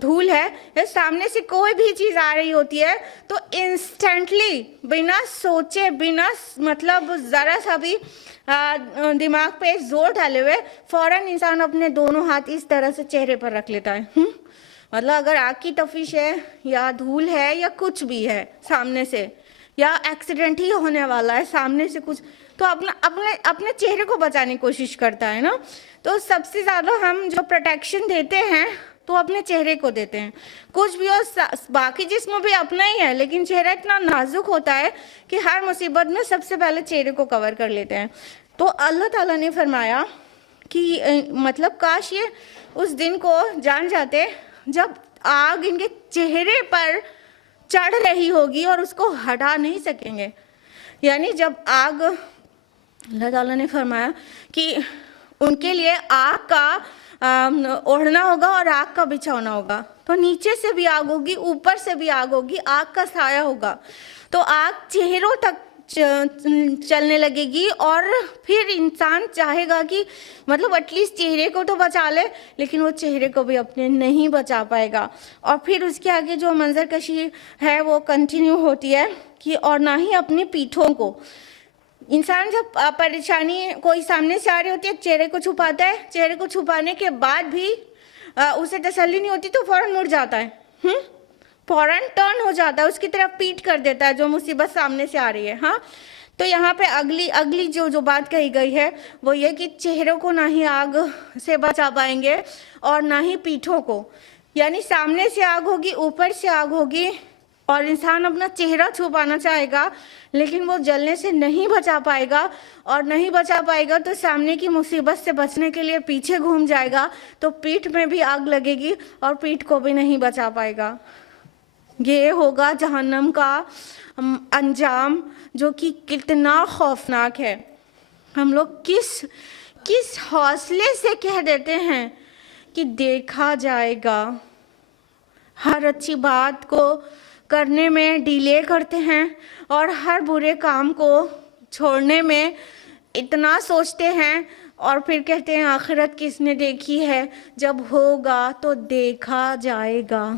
دھول ہے، یا سامنے سے کوئی بھی چیز آ رہی ہوتی ہے، تو انسٹنٹلی بنا سوچے، بنا مطلب ذرا سا بھی دماغ پہ زور ڈالے ہوئے فوراً انسان اپنے دونوں ہاتھ اس طرح سے چہرے پر رکھ لیتا ہے۔ مطلب اگر آگ کی تفیش ہے یا دھول ہے یا کچھ بھی ہے سامنے سے، یا ایکسیڈنٹ ہی ہونے والا ہے سامنے سے کچھ، تو اپنے چہرے کو بچانے کی کوشش کرتا ہے نا۔ تو سب سے زیادہ ہم جو پروٹیکشن دیتے ہیں تو اپنے چہرے کو دیتے ہیں۔ کچھ بھی ہو، باقی جسم بھی اپنا ہی ہے، لیکن چہرہ اتنا نازک ہوتا ہے کہ ہر مصیبت میں سب سے پہلے چہرے کو کور کر لیتے ہیں۔ تو اللہ تعالیٰ نے فرمایا کہ مطلب کاش یہ اس دن کو جان جاتے جب آگ ان کے چہرے پر چڑھ رہی ہوگی اور اس کو ہٹا نہیں سکیں گے۔ یعنی جب آگ، اللہ تعالیٰ نے فرمایا کہ ان کے لیے آگ کا اوڑھنا ہوگا اور آگ کا بچھونا ہوگا، تو نیچے سے بھی آگ ہوگی، اوپر سے بھی آگ ہوگی، آگ کا سایہ ہوگا، تو آگ چہروں تک چلنے لگے گی، اور پھر انسان چاہے گا کہ مطلب ایٹ لیسٹ چہرے کو تو بچا لے، لیکن وہ چہرے کو بھی اپنے نہیں بچا پائے گا۔ اور پھر اس کے آگے جو منظر کشی ہے وہ کنٹینیو ہوتی ہے کہ اور نہ ہی اپنی پیٹھوں کو۔ انسان جب پریشانی کوئی سامنے سے آ رہی ہوتی ہے چہرے کو چھپاتا ہے، چہرے کو چھپانے کے بعد بھی اسے تسلی نہیں ہوتی تو فوراً مڑ جاتا ہے، فوراً ٹرن ہو جاتا ہے، اس کی طرف پیٹ کر دیتا ہے جو مصیبت سامنے سے آ رہی ہے۔ ہاں، تو یہاں پہ اگلی جو بات کہی گئی ہے وہ یہ کہ چہروں کو نہ ہی آگ سے بچا پائیں گے اور نہ ہی پیٹھوں کو، یعنی سامنے سے آگ ہوگی، اوپر سے آگ ہوگی، اور انسان اپنا چہرہ چھپانا چاہے گا لیکن وہ جلنے سے نہیں بچا پائے گا، اور نہیں بچا پائے گا تو سامنے کی مصیبت سے بچنے کے لیے پیچھے گھوم جائے گا تو پیٹھ میں بھی آگ لگے گی اور پیٹھ کو بھی نہیں بچا پائے گا۔ یہ ہوگا جہنم کا انجام، جو کہ کتنا خوفناک ہے۔ ہم لوگ کس حوصلے سے کہہ دیتے ہیں کہ دیکھا جائے گا، ہر اچھی بات کو کرنے میں ڈیلے کرتے ہیں اور ہر برے کام کو چھوڑنے میں اتنا سوچتے ہیں، اور پھر کہتے ہیں آخرت کس نے دیکھی ہے، جب ہوگا تو دیکھا جائے گا۔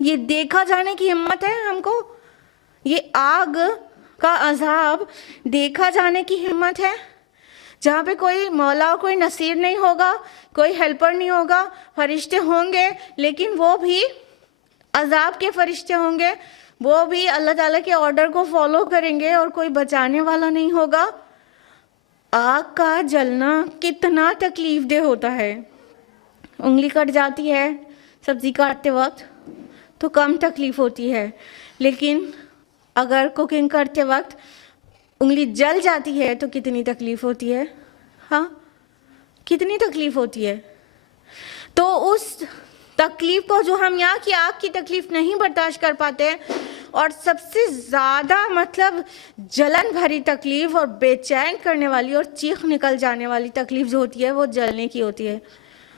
یہ دیکھا جانے کی ہمت ہے ہم کو؟ یہ آگ کا عذاب دیکھا جانے کی ہمت ہے، جہاں پہ کوئی مولا اور کوئی نصیر نہیں ہوگا، کوئی ہیلپر نہیں ہوگا، فرشتے ہوں گے لیکن وہ بھی عذاب کے فرشتے ہوں گے، وہ بھی اللہ تعالیٰ کے آرڈر کو فالو کریں گے اور کوئی بچانے والا نہیں ہوگا۔ آگ کا جلنا کتنا تکلیف دہ ہوتا ہے۔ انگلی کٹ جاتی ہے سبزی کاٹتے وقت تو کم تکلیف ہوتی ہے، لیکن اگر کوکنگ کرتے وقت انگلی جل جاتی ہے تو کتنی تکلیف ہوتی ہے، ہاں کتنی تکلیف ہوتی ہے۔ تو اس تکلیف کو جو ہم یہاں کی آگ کی تکلیف نہیں برداشت کر پاتے ہیں، اور سب سے زیادہ مطلب جلن بھری تکلیف اور بے چین کرنے والی اور چیخ نکل جانے والی تکلیف جو ہوتی ہے وہ جلنے کی ہوتی ہے،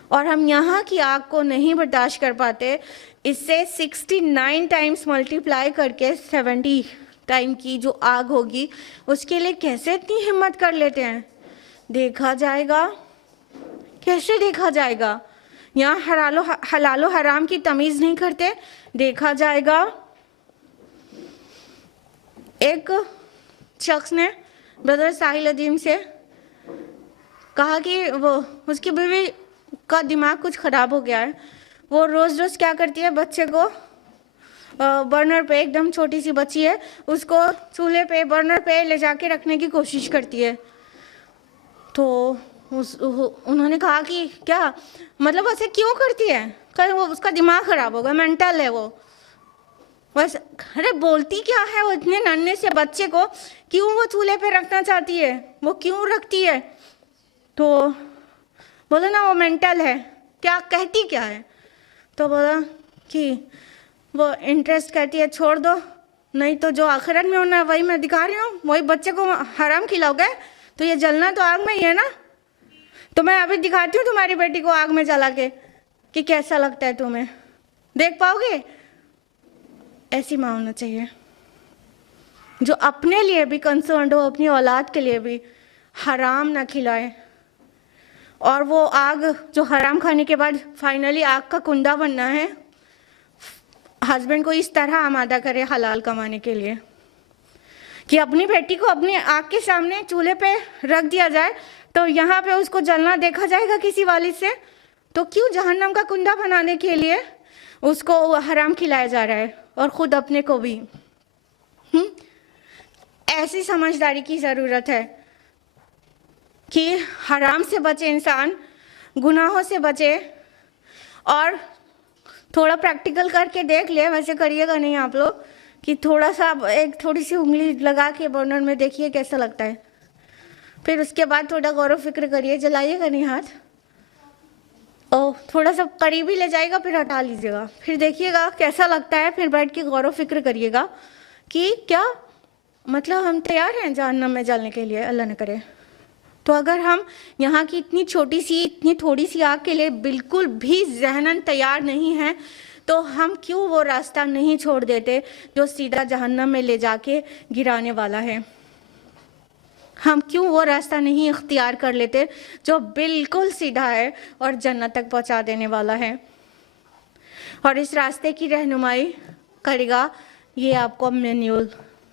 اور ہم یہاں کی آگ کو نہیں برداشت کر پاتے۔ اس سے 69 ٹائمز ملٹیپلائی کر کے 70 ٹائم کی جو آگ ہوگی اس کے لیے کیسے اتنی ہمت کر لیتے ہیں؟ دیکھا جائے گا، کیسے دیکھا جائے گا؟ یہاں حلال و حرام کی تمیز نہیں کرتے، دیکھا جائے گا۔ ایک شخص نے برادر ساحل عظیم سے کہا کہ وہ اس کی بیوی کا دماغ کچھ خراب ہو گیا ہے، وہ روز کیا کرتی ہے، بچے کو برنر پہ، ایک دم چھوٹی سی بچی ہے، اس کو چولہے پہ برنر پہ لے جا کے رکھنے کی کوشش کرتی ہے۔ تو انہوں نے کہا کہ کیا مطلب ایسے کیوں کرتی ہے؟ کہ وہ اس کا دماغ خراب ہوگا، مینٹل ہے وہ، بس ارے بولتی کیا ہے، وہ اتنے ننھے سے بچے کو کیوں وہ چولہے پہ رکھنا چاہتی ہے، وہ کیوں رکھتی ہے؟ تو بولے نا وہ مینٹل ہے، کیا کہتی کیا ہے؟ تو بولا کہ وہ انٹرسٹ کہتی ہے چھوڑ دو, نہیں تو جو آخرت میں ہونا ہے وہی میں دکھا رہی ہوں, وہی بچے کو حرام کھلاؤ گے تو یہ جلنا تو آگ میں ہی ہے نا. تو میں ابھی دکھاتی ہوں تمہاری بیٹی کو آگ میں جلا کے کہ کیسا لگتا ہے تمہیں, دیکھ پاؤ گے. ایسی ماں ہونا چاہیے جو اپنے لیے بھی کنسرنڈ ہو, اپنی اولاد کے لیے بھی حرام نہ کھلائے. اور وہ آگ جو حرام کھانے کے بعد فائنلی آگ کا کنڈا بننا ہے, ہسبینڈ کو اس طرح آمادہ کرے حلال کمانے کے لیے کہ اپنی بیٹی کو اپنی آنکھ کے سامنے چولہے پہ رکھ دیا جائے تو یہاں پہ اس کو جلنا دیکھا جائے گا کسی والد سے, تو کیوں جہنم کا کنڈا بنانے کے لیے اس کو حرام کھلایا جا رہا ہے, اور خود اپنے کو بھی. ایسی سمجھداری کی ضرورت ہے کہ حرام سے بچے انسان, گناہوں سے بچے. اور تھوڑا پریکٹیکل کر کے دیکھ لے, ویسے کریے گا نہیں آپ لوگ, کہ تھوڑا سا ایک تھوڑی سی انگلی لگا کے برنر میں دیکھیے کیسا لگتا ہے, پھر اس کے بعد تھوڑا غور و فکر کریے, جلائیے گا نہیں ہاتھ, تھوڑا سا قریب ہی لے جائے گا پھر ہٹا لیجیے گا, پھر دیکھیے گا کیسا لگتا ہے, پھر بیٹھ کے غور و فکر کریے گا کہ کیا مطلب ہم تیار ہیں جہنم میں جلنے کے لیے, اللہ نہ کرے. تو اگر ہم یہاں کی اتنی چھوٹی سی اتنی تھوڑی سی آگ کے لیے بالکل بھی ذہناً تیار نہیں ہیں, تو ہم کیوں وہ راستہ نہیں چھوڑ دیتے جو سیدھا جہنم میں لے جا کے گرانے والا ہے. ہم کیوں وہ راستہ نہیں اختیار کر لیتے جو بالکل سیدھا ہے اور جنت تک پہنچا دینے والا ہے. اور اس راستے کی رہنمائی کرے گا یہ آپ کو مینیول,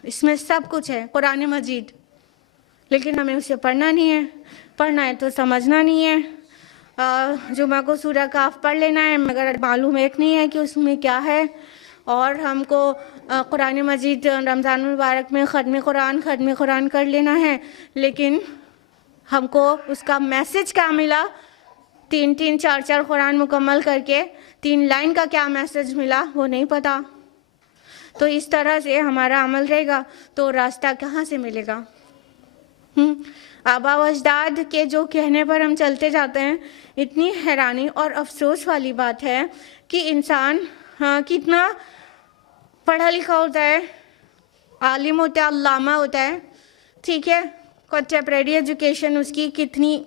اس میں سب کچھ ہے, قرآن مجید. لیکن ہمیں اسے پڑھنا نہیں ہے, پڑھنا ہے تو سمجھنا نہیں ہے. جمعہ کو سورہ کاف پڑھ لینا ہے مگر معلوم ایک نہیں ہے کہ اس میں کیا ہے. اور ہم کو قرآن مجید رمضان المبارک میں ختم قرآن کر لینا ہے, لیکن ہم کو اس کا میسج کیا ملا, 3 4 قرآن مکمل کر کے 3 لائن کا کیا میسج ملا وہ نہیں پتا. تو اس طرح سے ہمارا عمل رہے گا تو راستہ کہاں سے ملے گا. آبا و اجداد کے جو کہنے پر ہم چلتے جاتے ہیں. اتنی حیرانی اور افسوس والی بات ہے کہ انسان کتنا پڑھا لکھا ہوتا ہے, عالم ہوتا ہے, علامہ ہوتا ہے, ٹھیک ہے, کنٹمپریری ایجوکیشن اس کی کتنی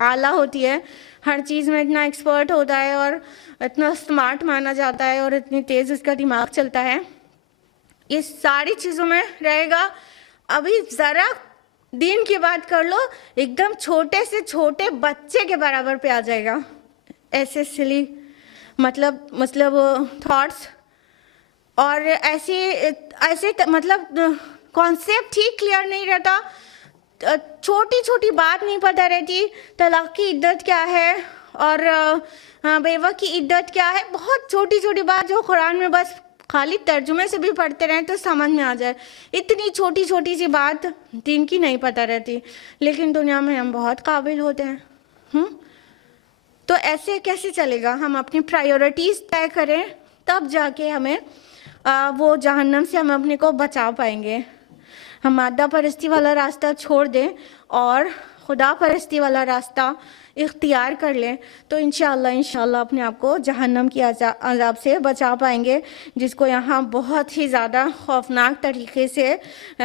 اعلیٰ ہوتی ہے, ہر چیز میں اتنا ایکسپرٹ ہوتا ہے اور اتنا اسمارٹ مانا جاتا ہے اور اتنی تیز اس کا دماغ چلتا ہے. اس ساری چیزوں میں رہے گا, ابھی ذرا دین کی بات کر لو ایک دم چھوٹے سے چھوٹے بچے کے برابر پہ آ جائے گا. ایسے سلی مطلب تھاٹس اور ایسے مطلب کانسیپٹ ہی کلیئر نہیں رہتا, چھوٹی چھوٹی بات نہیں پتہ رہتی, طلاق کی عدت کیا ہے اور بیوہ کی عدت کیا ہے, بہت چھوٹی چھوٹی بات جو قرآن میں بس خالی ترجمے سے بھی پڑھتے رہیں تو سمجھ میں آ جائے, اتنی چھوٹی چھوٹی سی بات دین کی نہیں پتہ رہتی, لیکن دنیا میں ہم بہت قابل ہوتے ہیں. تو ایسے کیسے چلے گا, ہم اپنی پرائیورٹیز طے کریں تب جا کے ہمیں وہ جہنم سے ہم اپنے کو بچا پائیں گے. ہم مادہ پرستی والا راستہ چھوڑ دیں اور خدا پرستی والا راستہ اختیار کر لیں تو انشاءاللہ اپنے آپ کو جہنم کی عذاب سے بچا پائیں گے, جس کو یہاں بہت ہی زیادہ خوفناک طریقے سے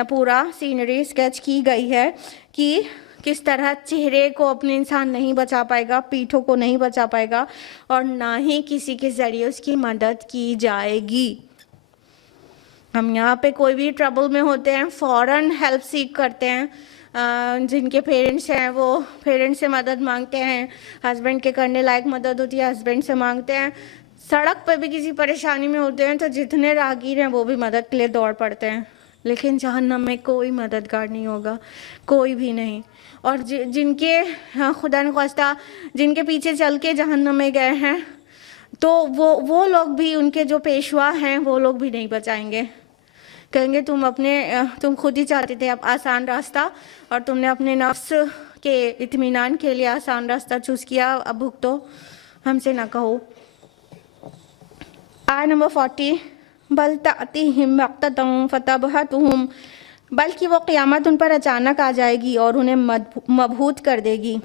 پورا سینری اسکیچ کی گئی ہے کہ کس طرح چہرے کو اپنے انسان نہیں بچا پائے گا, پیٹھوں کو نہیں بچا پائے گا, اور نہ ہی کسی کے ذریعے اس کی مدد کی جائے گی. ہم یہاں پہ کوئی بھی ٹربل میں ہوتے ہیں فوراً ہیلپ سیک کرتے ہیں, جن کے پیرنٹس ہیں وہ پیرنٹس سے مدد مانگتے ہیں, ہسبینڈ کے کرنے لائق مدد ہوتی ہے ہسبینڈ سے مانگتے ہیں, سڑک پہ بھی کسی پریشانی میں ہوتے ہیں تو جتنے راہگیر ہیں وہ بھی مدد کے لیے دوڑ پڑتے ہیں. لیکن جہنم میں کوئی مددگار نہیں ہوگا, کوئی بھی نہیں. اور جن کے خدا نخواستہ جن کے پیچھے چل کے جہنم میں گئے ہیں تو وہ لوگ بھی, ان کے جو پیشوا ہیں وہ لوگ بھی نہیں بچائیں گے. کہیں گے تم خود ہی چاہتے تھے اب آسان راستہ اور تم نے اپنے نفس کے اطمینان کے لیے آسان راستہ چوز کیا, اب بھگتو, ہم سے نہ کہو. آیت نمبر 40, بل تأتیہم بغتۃ فتبہتہم, بلکہ وہ قیامت ان پر اچانک آ جائے گی اور انہیں مبہوت کر دے گی.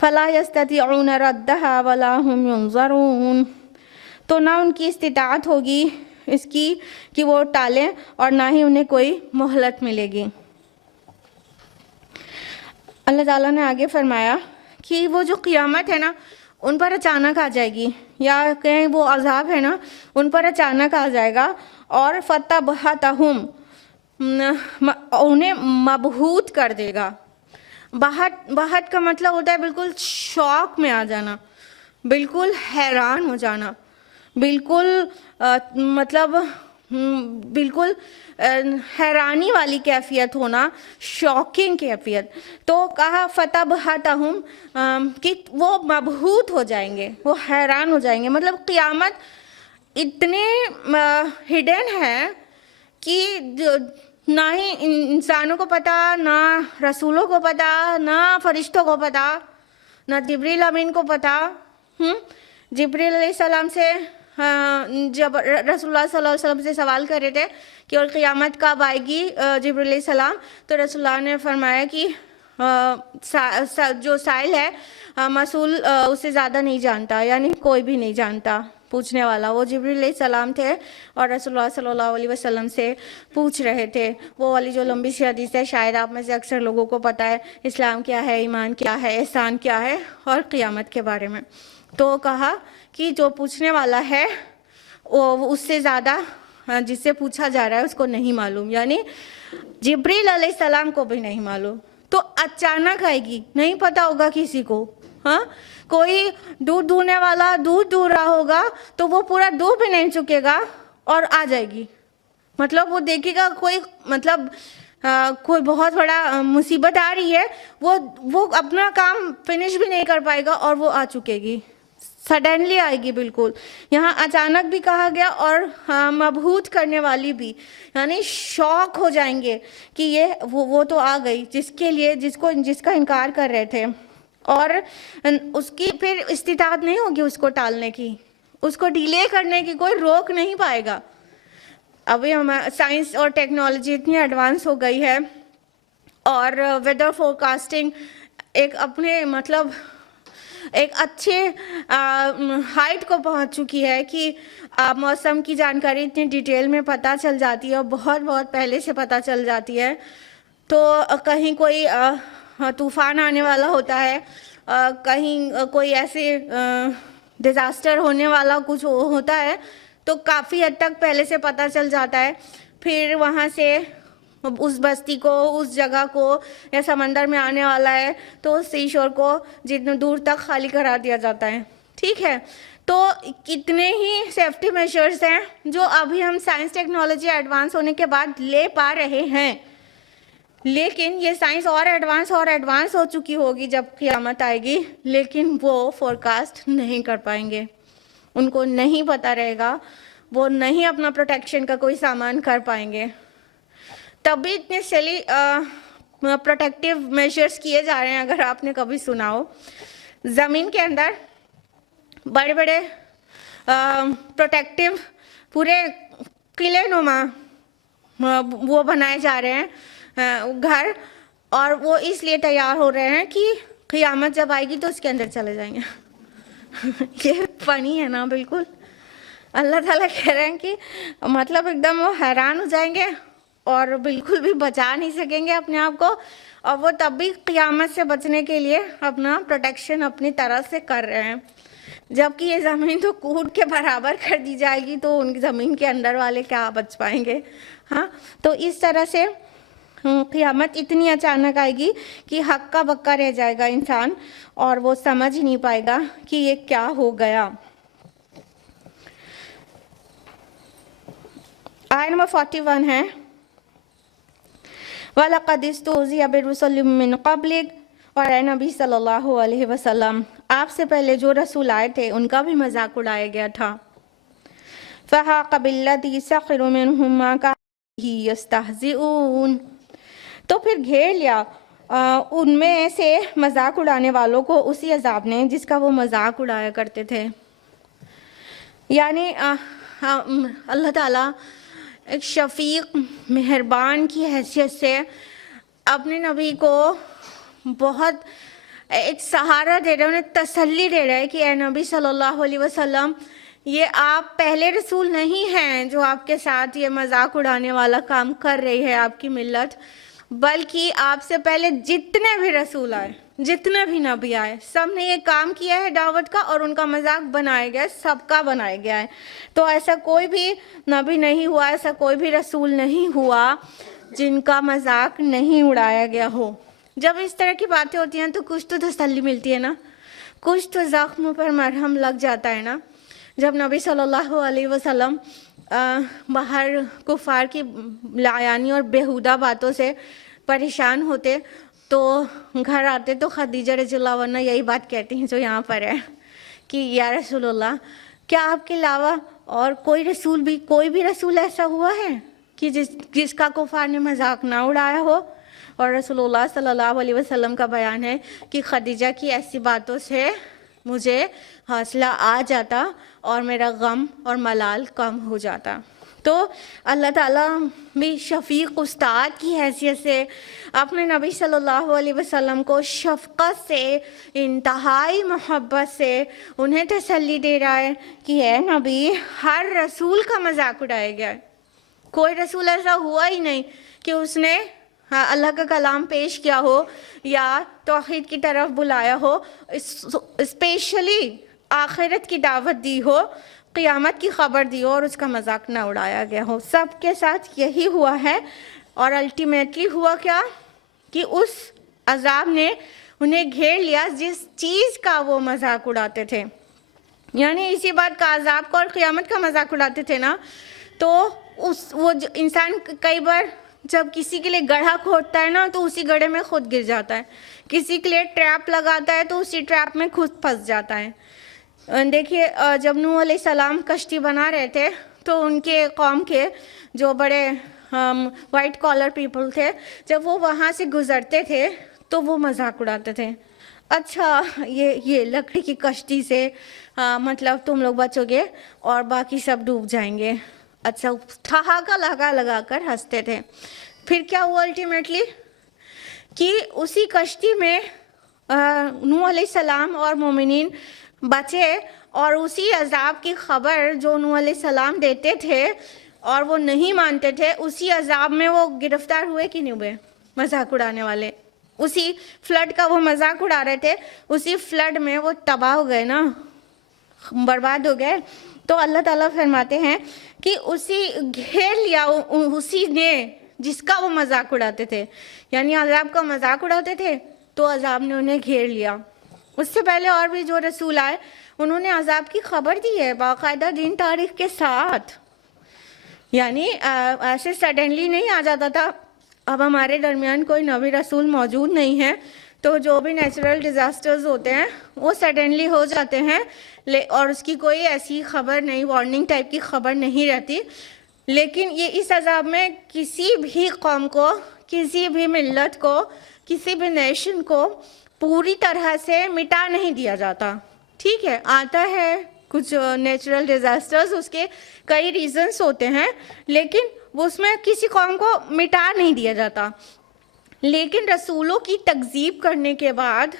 فلا یستطیعون ردھا ولا ہم ینظرون, تو نہ ان کی استطاعت ہوگی اس کی کہ وہ ٹالیں اور نہ ہی انہیں کوئی مہلت ملے گی۔ اللہ تعالیٰ نے آگے فرمایا کہ وہ جو قیامت ہے نا ان پر اچانک آ جائے گی، یا کہیں وہ عذاب ہے نا ان پر اچانک آ جائے گا، اور فَتَبْهَتَهُمْ انہیں مبہوت کر دے گا۔ بہت کا مطلب ہوتا ہے بالکل شوق میں آ جانا، بالکل حیران ہو جانا، بالکل مطلب بالکل حیرانی والی کیفیت ہونا، شاکنگ کیفیت۔ تو کہا فَتَبْهَتَهُمْ کہ وہ مبہوت ہو جائیں گے، وہ حیران ہو جائیں گے۔ مطلب قیامت اتنے ہڈن ہے کہ نہ ہی انسانوں کو پتہ، نہ رسولوں کو پتہ، نہ فرشتوں کو پتہ، نہ جبریل امین کو پتہ۔ جبریل علیہ السلام سے جب رسول اللہ صلی اللہ علیہ وسلم سے سوال کر رہے تھے کہ اور قیامت کب آئے گی جبریل علیہ السلام، تو رسول اللہ نے فرمایا کہ جو سائل ہے مسئول اس سے زیادہ نہیں جانتا، یعنی کوئی بھی نہیں جانتا پوچھنے والا۔ وہ جبریل علیہ السلام تھے اور رسول اللہ صلی اللہ علیہ وسلم سے پوچھ رہے تھے۔ وہ والی جو لمبی سی حدیث ہے، شاید آپ میں سے اکثر لوگوں کو پتہ ہے، اسلام کیا ہے، ایمان کیا ہے، احسان کیا ہے، اور قیامت کے بارے میں۔ تو کہا کہ جو پوچھنے والا ہے وہ اس سے زیادہ جس سے پوچھا جا رہا ہے اس کو نہیں معلوم، یعنی جبریل علیہ السلام کو بھی نہیں معلوم۔ تو اچانک آئے گی، نہیں پتہ ہوگا کسی کو۔ کوئی دودھ دھونے والا دودھ دھو رہا ہوگا تو وہ پورا دودھ بھی نہیں چکے گا اور آ جائے گی۔ مطلب وہ دیکھے گا کوئی مطلب کوئی بہت بڑا مصیبت آ رہی ہے، وہ اپنا کام فنش بھی نہیں کر پائے گا اور وہ آ چکے گی، سڈنلی آئے گی بالکل۔ یہاں اچانک بھی کہا گیا اور مبہوت کرنے والی بھی، یعنی شوق ہو جائیں گے کہ یہ وہ تو آ گئی جس کے لیے جس کا انکار کر رہے تھے، اور اس کی پھر استطاعت نہیں ہوگی اس کو ٹالنے کی، اس کو ڈیلے کرنے کی کوئی روک نہیں پائے گا۔ ابھی سائنس اور ٹیکنالوجی اتنی ایڈوانس ہو گئی ہے، اور ویدر فورکاسٹنگ ایک اپنے مطلب ایک اچھے ہائٹ کو پہنچ چکی ہے کہ موسم کی جانکاری اتنی ڈیٹیل میں پتہ چل جاتی ہے اور بہت بہت پہلے سے پتہ چل جاتی ہے۔ تو کہیں کوئی طوفان آنے والا ہوتا ہے، کہیں کوئی ایسے ڈیزاسٹر ہونے والا کچھ ہوتا ہے تو کافی حد تک پہلے سے پتہ چل جاتا ہے۔ پھر وہاں سے اس بستی کو، اس جگہ کو، یا سمندر میں آنے والا ہے تو اس سی شور کو جتنے دور تک خالی کرا دیا جاتا ہے، ٹھیک ہے۔ تو کتنے ہی سیفٹی میجرز ہیں جو ابھی ہم سائنس ٹیکنالوجی ایڈوانس ہونے کے بعد لے پا رہے ہیں، لیکن یہ سائنس اور ایڈوانس ہو چکی ہوگی جب قیامت آئے گی، لیکن وہ فورکاسٹ نہیں کر پائیں گے، ان کو نہیں پتہ رہے گا، وہ نہیں اپنا پروٹیکشن کا کوئی سامان کر پائیں گے۔ تب بھی اتنے سیلی پروٹیکٹیو میجرز کیے جا رہے ہیں، اگر آپ نے کبھی سنا ہو۔ زمین کے اندر بڑے بڑے پروٹیکٹیو پورے قلعے نما وہ بنائے جا رہے ہیں گھر، اور وہ اس لیے تیار ہو رہے ہیں کہ قیامت جب آئے گی تو اس کے اندر چلے جائیں گے۔ یہ فنی ہے نا بالکل۔ اللہ تعالیٰ کہہ رہے ہیں کہ مطلب ایک دم وہ حیران ہو جائیں گے اور بالکل بھی بچا نہیں سکیں گے اپنے آپ کو، اور وہ تب بھی قیامت سے بچنے کے لیے اپنا پروٹیکشن اپنی طرح سے کر رہے ہیں، جبکہ یہ زمین تو کوٹ کے برابر کر دی جائے گی تو ان کی زمین کے اندر والے کیا بچ پائیں گے۔ تو اس طرح سے قیامت اتنی اچانک آئے گی کہ ہکا بکا رہ جائے گا انسان، اور وہ سمجھ نہیں پائے گا کہ یہ کیا ہو گیا۔ آیت نمبر 41 ہے، وَلَقَدِ اسْتُهْزِئَ بِرُسُلٍ مِّن قَبْلِكَ، اور اے نبی صلی اللہ علیہ وسلم آپ سے پہلے جو رسول آئے تھے ان کا بھی مذاق اڑایا گیا تھا۔ فَحَاقَ بِالَّذِينَ سَخِرُوا مِنْهُم مَّا كَانُوا بِهِ يَسْتَهْزِئُونَ، تو پھر گھیر لیا ان میں سے مذاق اڑانے والوں کو اسی عذاب نے جس کا وہ مذاق اڑایا کرتے تھے۔ یعنی اللہ تعالیٰ ایک شفیق مہربان کی حیثیت سے اپنے نبی کو بہت ایک سہارا دے رہے ہیں، انہیں تسلی دے رہے ہیں کہ اے نبی صلی اللہ علیہ وسلم یہ آپ پہلے رسول نہیں ہیں جو آپ کے ساتھ یہ مذاق اڑانے والا کام کر رہی ہے آپ کی ملت، بلکہ آپ سے پہلے جتنے بھی رسول آئے، جتنے بھی نبی آئے، سب نے یہ کام کیا ہے دعوت کا، اور ان کا مذاق بنایا گیا ہے، سب کا بنایا گیا ہے۔ تو ایسا کوئی بھی نبی نہیں ہوا، ایسا کوئی بھی رسول نہیں ہوا جن کا مذاق نہیں اڑایا گیا ہو۔ جب اس طرح کی باتیں ہوتی ہیں تو کچھ تو تسلی ملتی ہے نا، کچھ تو زخموں پر مرہم لگ جاتا ہے نا۔ جب نبی صلی اللہ علیہ وسلم باہر کفار کی لایانی اور بیہودہ باتوں سے پریشان ہوتے تو گھر آتے تو خدیجہ رضی اللہ عنہ یہی بات کہتی ہیں جو یہاں پر ہے کہ یا رسول اللہ، کیا آپ کے علاوہ اور کوئی بھی رسول ایسا ہوا ہے کہ جس کا کفار نے مذاق نہ اڑایا ہو؟ اور رسول اللہ صلی اللہ علیہ وسلم کا بیان ہے کہ خدیجہ کی ایسی باتوں سے مجھے حوصلہ آ جاتا اور میرا غم اور ملال کم ہو جاتا۔ تو اللہ تعالیٰ بھی شفیق استاد کی حیثیت سے اپنے نبی صلی اللہ علیہ وسلم کو شفقت سے، انتہائی محبت سے انہیں تسلی دے رہا ہے کہ اے نبی، ہر رسول کا مذاق اڑایا گیا ہے۔ کوئی رسول ایسا ہوا ہی نہیں کہ اس نے اللہ کا کلام پیش کیا ہو یا توحید کی طرف بلایا ہو، اسپیشلی آخرت کی دعوت دی ہو، قیامت کی خبر دی ہو اور اس کا مذاق نہ اڑایا گیا ہو۔ سب کے ساتھ یہی ہوا ہے، اور الٹیمیٹلی ہوا کیا کہ اس عذاب نے انہیں گھیر لیا جس چیز کا وہ مذاق اڑاتے تھے۔ یعنی اسی بات کا، عذاب کا اور قیامت کا مذاق اڑاتے تھے نا، تو وہ انسان کئی بار جب کسی کے لیے گڑھا کھودتا ہے نا تو اسی گڑھے میں خود گر جاتا ہے، کسی کے لیے ٹریپ لگاتا ہے تو اسی ٹریپ میں خود پھنس جاتا ہے۔ دیکھیے جب نوح علیہ السلام کشتی بنا رہے تھے تو ان کے قوم کے جو بڑے وائٹ کالر پیپل تھے، جب وہ وہاں سے گزرتے تھے تو وہ مذاق اڑاتے تھے، اچھا یہ لکڑی کی کشتی سے مطلب تم لوگ بچو گے اور باقی سب ڈوب جائیں گے، اچھا ٹھہاکا لگا کر ہنستے تھے۔ پھر کیا ہوا الٹیمیٹلی کہ اسی کشتی میں نوح علیہ السلام اور مومنین بچے، اور اسی عذاب کی خبر جو نوح علیہ السلام دیتے تھے اور وہ نہیں مانتے تھے، اسی عذاب میں وہ گرفتار ہوئے کہ نہیں ہوئے مذاق اڑانے والے؟ اسی فلڈ کا وہ مذاق اڑا رہے تھے، اسی فلڈ میں وہ تباہ ہو گئے نا، برباد ہو گئے۔ تو اللہ تعالیٰ فرماتے ہیں کہ اسی گھیر لیا اسی نے جس کا وہ مذاق اڑاتے تھے، یعنی عذاب کا مذاق اڑاتے تھے تو عذاب نے انہیں گھیر لیا۔ اس سے پہلے اور بھی جو رسول آئے انہوں نے عذاب کی خبر دی ہے باقاعدہ دین تاریخ کے ساتھ، یعنی ایسے سڈنلی نہیں آ جاتا تھا۔ اب ہمارے درمیان کوئی نبی رسول موجود نہیں ہے تو جو بھی نیچرل ڈیزاسٹرز ہوتے ہیں وہ سڈنلی ہو جاتے ہیں، اور اس کی کوئی ایسی خبر نہیں، وارننگ ٹائپ کی خبر نہیں رہتی۔ لیکن یہ اس عذاب میں کسی بھی قوم کو، کسی بھی ملت کو، کسی بھی نیشن کو پوری طرح سے مٹا نہیں دیا جاتا۔ ٹھیک ہے، آتا ہے کچھ نیچرل ڈیزاسٹرز، اس کے کئی ریزنز ہوتے ہیں، لیکن وہ اس میں کسی قوم کو مٹا نہیں دیا جاتا۔ لیکن رسولوں کی تکذیب کرنے کے بعد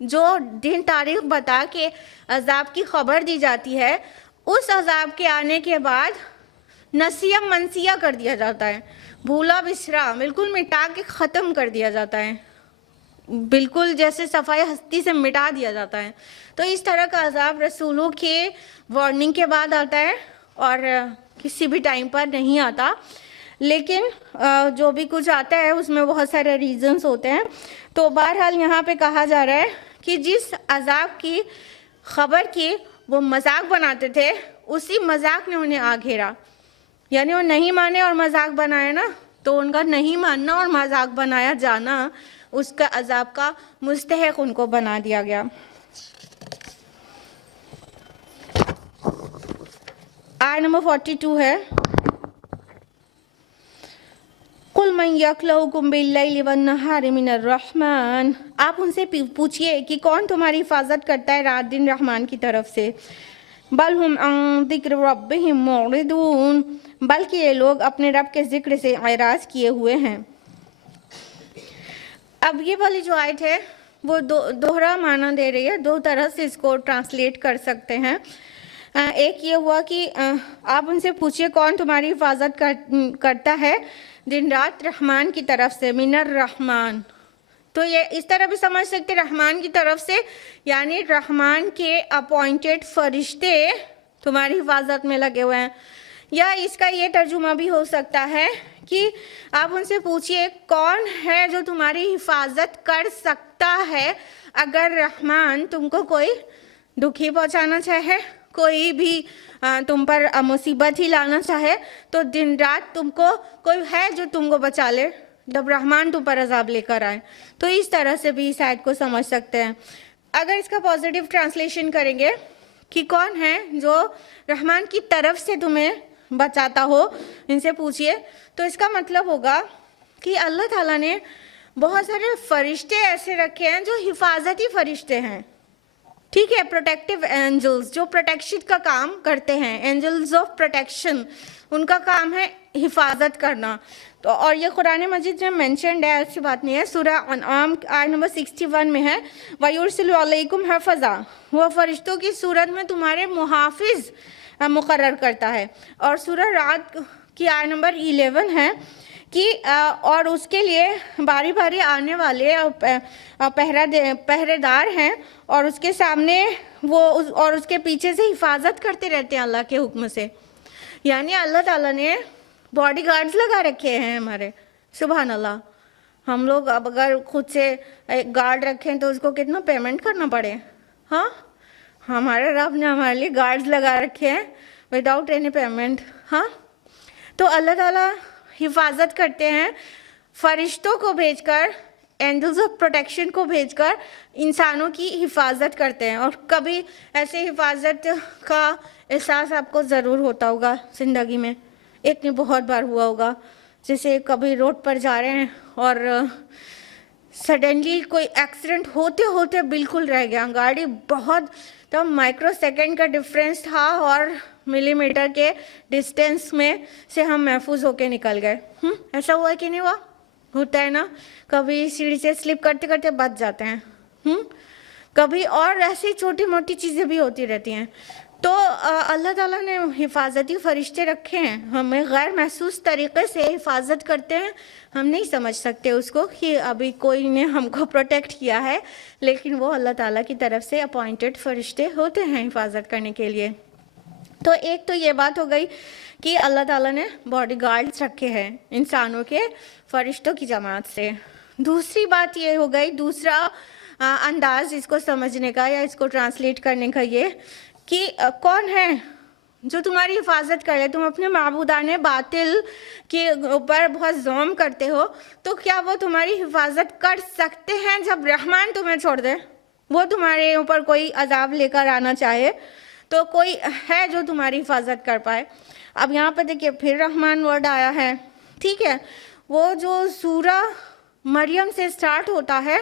جو دین تاریخ بتا کے عذاب کی خبر دی جاتی ہے، اس عذاب کے آنے کے بعد نسیہ منسیہ کر دیا جاتا ہے، بھولا بسرا بالکل مٹا کے ختم کر دیا جاتا ہے، بالکل جیسے صفائی ہستی سے مٹا دیا جاتا ہے۔ تو اس طرح کا عذاب رسولوں کے وارننگ کے بعد آتا ہے اور کسی بھی ٹائم پر نہیں آتا، لیکن جو بھی کچھ آتا ہے اس میں بہت سارے ریزنز ہوتے ہیں۔ تو بہرحال یہاں پہ کہا جا رہا ہے کہ جس عذاب کی خبر کی وہ مذاق بناتے تھے، اسی مذاق نے انہیں آ گھیرا، یعنی وہ نہیں مانے اور مذاق بنایا نا، تو ان کا نہیں ماننا اور مذاق بنایا جانا اس کا عذاب کا مستحق ان کو بنا دیا گیا۔ آیت نمبر 42 ہے، قُلْ مَنْ يَكْلَؤُكُمْ بِاللَّيْلِ وَالنَّهَارِ مِنَ الرَّحْمَنِ، آپ ان سے پوچھئے کہ کون تمہاری حفاظت کرتا ہے رات دن رحمان کی طرف سے۔ بَلْ هُمْ عَنْ ذِكْرِ رَبِّهِمْ مُعْرِضُونَ، بلکہ یہ لوگ اپنے رب کے ذکر سے اعراض کیے ہوئے ہیں۔ اب یہ والی جو آیت ہے وہ دوہرا معنی دے رہی ہے، دو طرح سے اس کو ٹرانسلیٹ کر سکتے ہیں۔ ایک یہ ہوا کہ آپ ان سے پوچھئے کون تمہاری حفاظت کرتا ہے دن رات رحمان کی طرف سے، من الرحمن. تو یہ اس طرح بھی سمجھ سکتے رحمان کی طرف سے یعنی رحمان کے اپوائنٹڈ فرشتے تمہاری حفاظت میں لگے ہوئے ہیں. یا اس کا یہ ترجمہ بھی ہو سکتا ہے کہ آپ ان سے پوچھئے کون ہے جو تمہاری حفاظت کر سکتا ہے اگر رحمان تم کو کوئی دکھی پہنچانا چاہے، کوئی بھی تم پر مصیبت ہی لانا چاہے تو دن رات تم کو کوئی ہے جو تم کو بچا لے جب رحمان تم پر عذاب لے کر آئے. تو اس طرح سے بھی اس آیت کو سمجھ سکتے ہیں. اگر اس کا پازیٹیو ٹرانسلیشن کریں گے کہ کون ہے جو رحمان کی طرف سے تمہیں بچاتا ہو، ان سے پوچھئے، تو اس کا مطلب ہوگا کہ اللہ تعالیٰ نے بہت سارے فرشتے ایسے رکھے ہیں جو حفاظتی فرشتے ہیں. ٹھیک ہے، پروٹیکٹیو اینجلز جو پروٹیکشن کا کام کرتے ہیں، اینجلز آف پروٹیکشن، ان کا کام ہے حفاظت کرنا. تو اور یہ قرآن مجید میں مینشنڈ ہے، ایسی بات نہیں ہے. سورہ انعام آیت نمبر 61 میں ہے وَيُرْسِلُ عَلَيْكُمْ حَفَظًا، وہ فرشتوں کی صورت میں تمہارے محافظ مقرر کرتا ہے. اور سورہ رعد کی آیت نمبر 11 ہے کہ اور اس کے لیے باری باری آنے والے پہرے دار ہیں اور اس کے سامنے وہ اور اس کے پیچھے سے حفاظت کرتے رہتے ہیں اللہ کے حکم سے. یعنی اللہ تعالیٰ نے باڈی گارڈز لگا رکھے ہیں ہمارے. سبحان اللہ. ہم لوگ اب اگر خود سے ایک گارڈ رکھیں تو اس کو کتنا پیمنٹ کرنا پڑے. ہاں، ہمارے رب نے ہمارے لیے گارڈز لگا رکھے ہیں وداؤٹ اینی پیمنٹ. ہاں، تو اللہ تعالیٰ حفاظت کرتے ہیں فرشتوں کو بھیج کر، اینجلز آف پروٹیکشن کو بھیج کر انسانوں کی حفاظت کرتے ہیں. اور کبھی ایسے حفاظت کا احساس آپ کو ضرور ہوتا ہوگا زندگی میں، ایک نے بہت بار ہوا ہوگا. جیسے کبھی روڈ پر جا رہے ہیں اور سڈنلی کوئی ایکسیڈنٹ ہوتے ہوتے بالکل رہ گیا، گاڑی بہت تو مائکرو سیکنڈ کا ڈفرینس تھا اور ملی میٹر کے ڈسٹینس میں سے ہم محفوظ ہو کے نکل گئے. ایسا ہوا ہے کہ نہیں ہوا؟ ہوتا ہے نا. کبھی سیڑھی سے سلپ کرتے کرتے بچ جاتے ہیں، کبھی اور ایسی چھوٹی موٹی چیزیں بھی ہوتی رہتی ہیں. تو اللہ تعالیٰ نے حفاظتی فرشتے رکھے ہیں، ہمیں غیر محسوس طریقے سے حفاظت کرتے ہیں. ہم نہیں سمجھ سکتے اس کو کہ ابھی کوئی نے ہم کو پروٹیکٹ کیا ہے، لیکن وہ اللہ تعالیٰ کی طرف سے اپوائنٹڈ فرشتے ہوتے ہیں حفاظت کرنے کے لیے. تو ایک تو یہ بات ہو گئی کہ اللہ تعالیٰ نے باڈی گارڈز رکھے ہیں انسانوں کے فرشتوں کی جماعت سے. دوسری بات یہ ہو گئی، دوسرا انداز اس کو سمجھنے کا یا اس کو ٹرانسلیٹ کرنے کا یہ کہ کون ہے جو تمہاری حفاظت کرے. تم اپنے معبودان باطل کے اوپر بہت زوم کرتے ہو تو کیا وہ تمہاری حفاظت کر سکتے ہیں جب رحمان تمہیں چھوڑ دے، وہ تمہارے اوپر کوئی عذاب لے کر آنا چاہے تو کوئی ہے جو تمہاری حفاظت کر پائے؟ اب یہاں پہ دیکھیے پھر رحمان ورڈ آیا ہے. ٹھیک ہے، وہ جو سورہ مریم سے سٹارٹ ہوتا ہے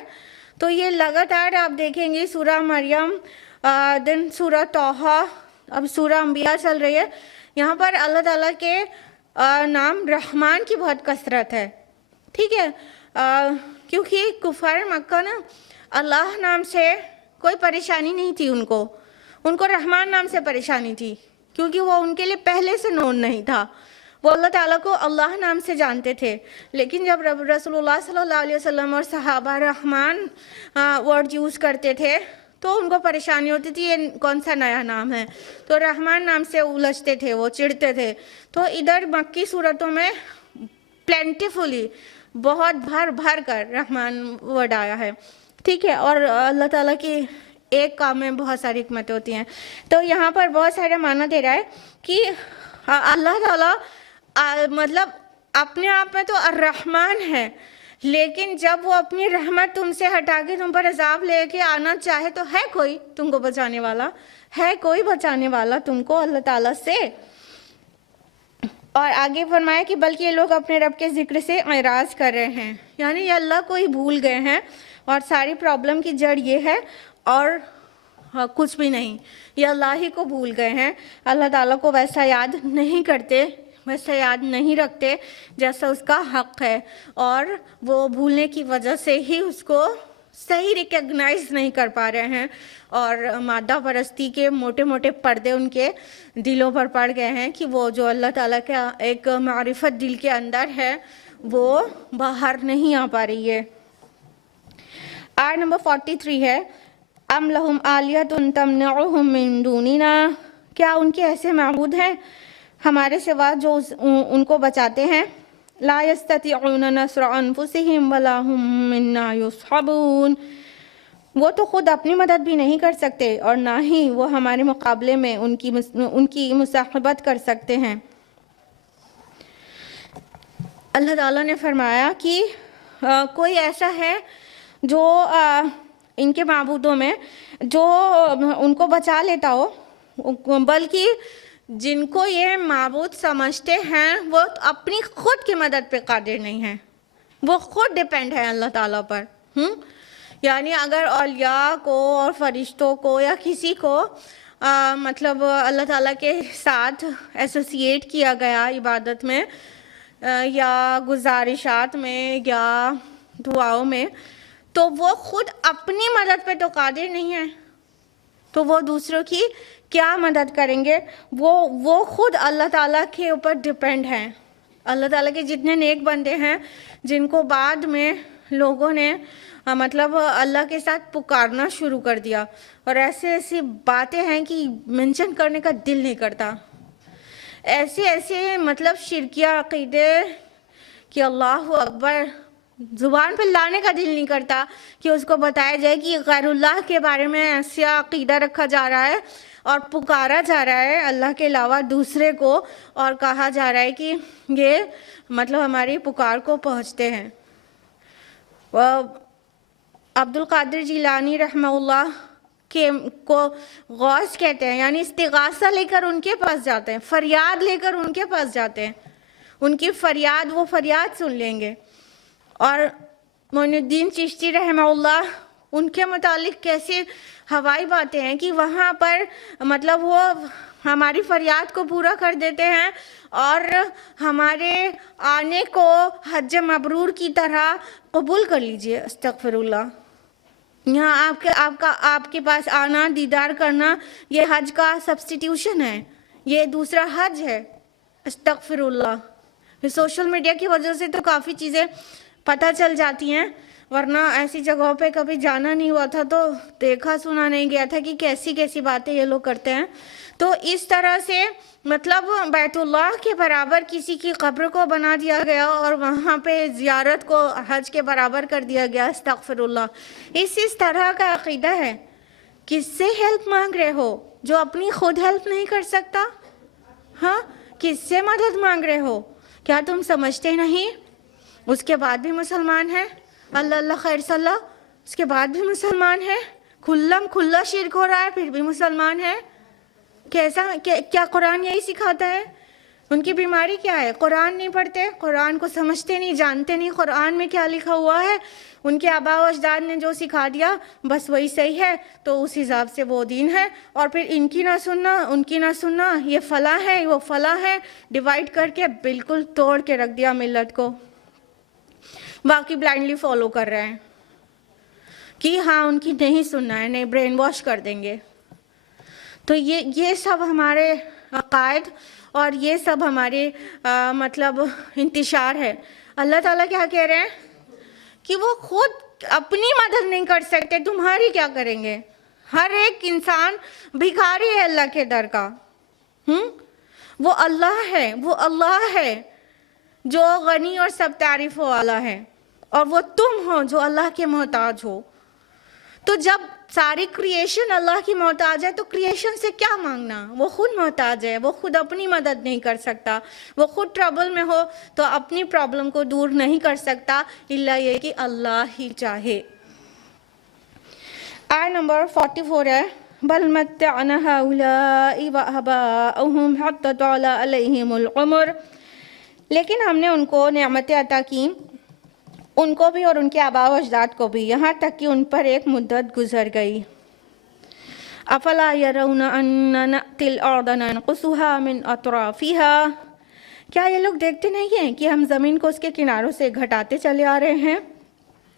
تو یہ لگاتار آپ دیکھیں گے سورہ مریم، دن سورہ توحہ، اب سورہ انبیاء چل رہی ہے. یہاں پر اللہ تعالیٰ کے نام رحمان کی بہت کثرت ہے. ٹھیک ہے، کیونکہ کفار مکہ نا اللہ نام سے کوئی پریشانی نہیں تھی، ان کو رحمان نام سے پریشانی تھی کیونکہ وہ ان کے لیے پہلے سے نون نہیں تھا. وہ اللہ تعالیٰ کو اللہ نام سے جانتے تھے، لیکن جب رسول اللہ صلی اللہ علیہ وسلم اور صحابہ رحمان ورڈ یوز کرتے تھے تو ان کو پریشانی ہوتی تھی یہ کون سا نیا نام ہے، تو رحمان نام سے الجھتے تھے، وہ چڑھتے تھے. تو ادھر مکی صورتوں میں پلینٹیفلی بہت بھر کر رحمان ورڈ آیا ہے. ٹھیک ہے، اور اللہ تعالیٰ کی ایک کام میں بہت ساری حکمتیں ہوتی ہیں. تو یہاں پر بہت سارے معنی دے رہا ہے کہ اللہ تعالیٰ مطلب اپنے آپ میں تو الرحمن ہے، لیکن جب وہ اپنی رحمت تم سے ہٹا کے تم پر عذاب لے کے آنا چاہے تو ہے کوئی تم کو بچانے والا، ہے کوئی بچانے والا تم کو اللہ تعالیٰ سے. اور آگے فرمایا کہ بلکہ یہ لوگ اپنے رب کے ذکر سے اعراض کر رہے ہیں، یعنی یہ اللہ کو ہی بھول گئے ہیں اور ساری پرابلم کی جڑ یہ ہے اور کچھ بھی نہیں، یہ اللہ ہی کو بھول گئے ہیں. اللہ تعالیٰ کو ویسا یاد نہیں کرتے، ویسا یاد نہیں رکھتے جیسا اس کا حق ہے، اور وہ بھولنے کی وجہ سے ہی اس کو صحیح ریکگنائز نہیں کر پا رہے ہیں، اور مادہ پرستی کے موٹے موٹے پردے ان کے دلوں پر پڑ گئے ہیں کہ وہ جو اللہ تعالیٰ کا ایک معرفت دل کے اندر ہے وہ باہر نہیں آ پا رہی ہے۔ آیت نمبر 43 ہے، ام لہم آلیۃ تمنعہم من دوننا، کیا ان کے ایسے معبود ہیں ہمارے سوا جو ان کو بچاتے ہیں؟ لا یستطیعون نصر انفسہم ولا ہم منا یصحبون، وہ تو خود اپنی مدد بھی نہیں کر سکتے اور نہ ہی وہ ہمارے مقابلے میں ان کی مصاحبت کر سکتے ہیں۔ اللہ تعالیٰ نے فرمایا کہ کوئی ایسا ہے جو ان کے معبودوں میں جو ان کو بچا لیتا ہو، بلکہ جن کو یہ معبود سمجھتے ہیں وہ اپنی خود کی مدد پہ قادر نہیں ہیں، وہ خود ڈیپینڈ ہے اللہ تعالیٰ پر۔ یعنی اگر اولیاء کو اور فرشتوں کو یا کسی کو مطلب اللہ تعالیٰ کے ساتھ ایسوسیٹ کیا گیا عبادت میں یا گزارشات میں یا دعاؤں میں، تو وہ خود اپنی مدد پہ تو قادر نہیں ہے، تو وہ دوسروں کی کیا مدد کریں گے؟ وہ خود اللہ تعالیٰ کے اوپر ڈیپینڈ ہیں۔ اللہ تعالیٰ کے جتنے نیک بندے ہیں جن کو بعد میں لوگوں نے مطلب اللہ کے ساتھ پکارنا شروع کر دیا، اور ایسی باتیں ہیں کہ منشن کرنے کا دل نہیں کرتا، ایسے مطلب شرکیہ عقیدے کہ اللہ اکبر زبان پہ لانے کا دل نہیں کرتا کہ اس کو بتایا جائے کہ غیر اللہ کے بارے میں ایسا عقیدہ رکھا جا رہا ہے اور پکارا جا رہا ہے اللہ کے علاوہ دوسرے کو، اور کہا جا رہا ہے کہ یہ مطلب ہماری پکار کو پہنچتے ہیں۔ عبد القادر جیلانی رحمہ اللہ کو غوث کہتے ہیں، یعنی استغاثہ لے کر ان کے پاس جاتے ہیں، فریاد لے کر ان کے پاس جاتے ہیں، ان کی فریاد وہ فریاد سن لیں گے۔ اور معین الدین چشتی رحمہ اللہ ان کے متعلق کیسے ہوائی باتیں ہیں کہ وہاں پر مطلب وہ ہماری فریاد کو پورا کر دیتے ہیں اور ہمارے آنے کو حج مبرور کی طرح قبول کر لیجئے۔ استغفر اللہ، یہاں آپ کے پاس آنا، دیدار کرنا، یہ حج کا سبسٹیٹیوشن ہے، یہ دوسرا حج ہے۔ استغفر اللہ۔ سوشل میڈیا کی وجہ سے تو کافی چیزیں پتہ چل جاتی ہیں، ورنہ ایسی جگہوں پہ کبھی جانا نہیں ہوا تھا تو دیکھا سنا نہیں گیا تھا کہ کیسی باتیں یہ لوگ کرتے ہیں۔ تو اس طرح سے مطلب بیت اللہ کے برابر کسی کی قبر کو بنا دیا گیا اور وہاں پہ زیارت کو حج کے برابر کر دیا گیا۔ استغفر اللہ۔ اس طرح کا عقیدہ ہے۔ کس سے ہیلپ مانگ رہے ہو جو اپنی خود ہیلپ نہیں کر سکتا؟ ہاں، کس سے مدد مانگ رہے ہو؟ کیا تم سمجھتے نہیں اس کے بعد بھی مسلمان ہے؟ اللہ خیر صلی اللہ، اس کے بعد بھی مسلمان ہے، کھلا شرک ہو رہا ہے پھر بھی مسلمان ہے۔ کیا قرآن یہی سکھاتا ہے؟ ان کی بیماری کیا ہے؟ قرآن نہیں پڑھتے، قرآن کو سمجھتے نہیں، جانتے نہیں قرآن میں کیا لکھا ہوا ہے، ان کے آباء و اجداد نے جو سکھا دیا بس وہی صحیح ہے، تو اس حساب سے وہ دین ہے، اور پھر ان کی نہ سننا ان کی نہ سننا، یہ فلاں ہے وہ فلاں ہے، ڈیوائیڈ کر کے بالکل توڑ کے رکھ دیا ملت کو، باقی بلائنڈلی فالو کر رہے ہیں کہ ہاں ان کی نہیں سننا ہے، نہیں، برین واش کر دیں گے۔ تو یہ سب ہمارے عقائد اور یہ سب ہمارے مطلب انتشار ہے۔ اللہ تعالیٰ کیا کہہ رہے ہیں کہ وہ خود اپنی مدد نہیں کر سکتے، تمہاری کیا کریں گے؟ ہر ایک انسان بھکاری ہے اللہ کے در کا۔ وہ اللہ ہے جو غنی اور سب تعریفوں والا ہے، اور وہ تم ہو جو اللہ کے محتاج ہو۔ تو جب ساری کریشن اللہ کی محتاج ہے تو کریشن سے کیا مانگنا؟ وہ خود محتاج ہے، وہ خود اپنی مدد نہیں کر سکتا، وہ خود ٹربل میں ہو تو اپنی پرابلم کو دور نہیں کر سکتا الا یہ کہ اللہ ہی چاہے۔ آیت نمبر 44 ہے، بل متعنا هؤلاء وآباءهم حتى طال عليهم العمر، لیکن ہم نے ان کو نعمتیں عطا کی، ان کو بھی اور ان کے آباء و اجداد کو بھی، یہاں تک کہ ان پر ایک مدت گزر گئی۔ افلا يرون ان نأتي الارض ننقصها من اطرافها، کیا یہ لوگ دیکھتے نہیں ہیں کہ ہم زمین کو اس کے کناروں سے گھٹاتے چلے آ رہے ہیں؟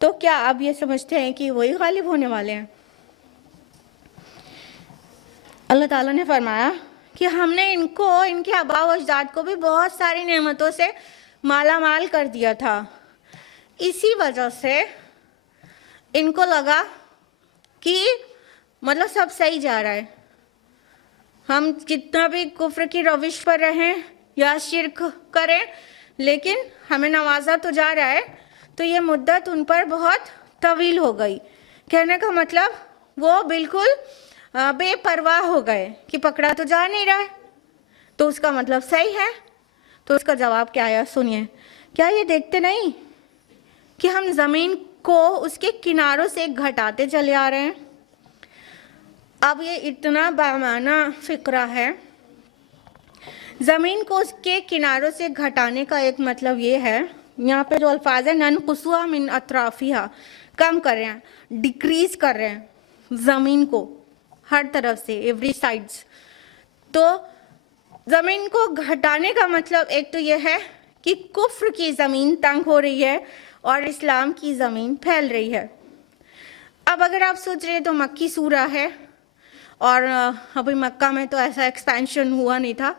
تو کیا آپ یہ سمجھتے ہیں کہ وہی غالب ہونے والے ہیں؟ اللہ تعالیٰ نے فرمایا کہ ہم نے ان کو، ان کے آباء و اجداد کو بھی بہت ساری نعمتوں سے مالا مال کر دیا تھا. اسی وجہ سے ان کو لگا کہ مطلب سب صحیح جا رہا ہے، ہم کتنا بھی کفر کی روش پر رہیں یا شرک کریں لیکن ہمیں نوازا تو جا رہا ہے. تو یہ مدت ان پر بہت طویل ہو گئی. کہنے کا مطلب وہ بالکل بے پرواہ ہو گئے کہ پکڑا تو جا نہیں رہا ہے، تو اس کا مطلب صحیح ہے. تو اس کا جواب کیا ہے سنیے. کیا یہ دیکھتے نہیں کہ ہم زمین کو اس کے کناروں سے گھٹاتے چلے آ رہے ہیں؟ اب یہ اتنا بامعنی فقرہ ہے. زمین کو اس کے کناروں سے گھٹانے کا ایک مطلب یہ ہے، یہاں پہ جو الفاظ ہے ننقصها من اطرافها، کم کر رہے ہیں، ڈیکریز کر رہے ہیں زمین کو ہر طرف سے، ایوری سائڈس. تو زمین کو گھٹانے کا مطلب ایک تو یہ ہے کہ کفر کی زمین تنگ ہو رہی ہے اور اسلام کی زمین پھیل رہی ہے. اب اگر آپ سوچ رہے تو مکی سورہ ہے اور ابھی مکہ میں تو ایسا ایکسپینشن ہوا نہیں تھا،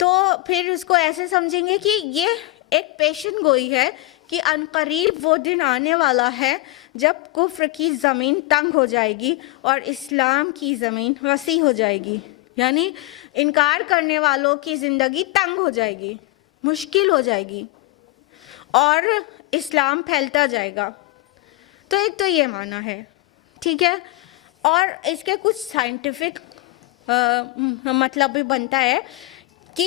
تو پھر اس کو ایسے سمجھیں گے کہ یہ ایک پیشن گوئی ہے کہ عنقریب وہ دن آنے والا ہے جب کفر کی زمین تنگ ہو جائے گی اور اسلام کی زمین وسیع ہو جائے گی. یعنی انکار کرنے والوں کی زندگی تنگ ہو جائے گی، مشکل ہو جائے گی اور اسلام پھیلتا جائے گا. تو ایک تو یہ معنی ہے، ٹھیک ہے. اور اس کے کچھ سائنٹیفک مطلب بھی بنتا ہے کہ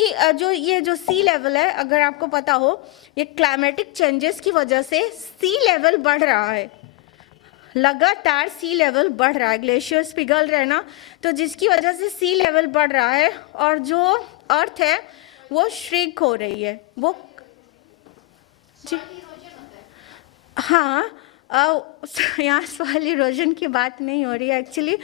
یہ جو سی لیول ہے، اگر آپ کو پتا ہو، یہ کلائمیٹک چینجز کی وجہ سے سی لیول بڑھ رہا ہے، لگاتار سی لیول بڑھ رہا ہے، گلیشیئرز پگھل رہے نا، تو جس کی وجہ سے سی لیول بڑھ رہا ہے اور جو ارتھ ہے وہ شرنک ہو رہی ہے. وہ جی ہاں، یہاں سوال ایروجن کی بات نہیں ہو رہی ہے ایکچولی.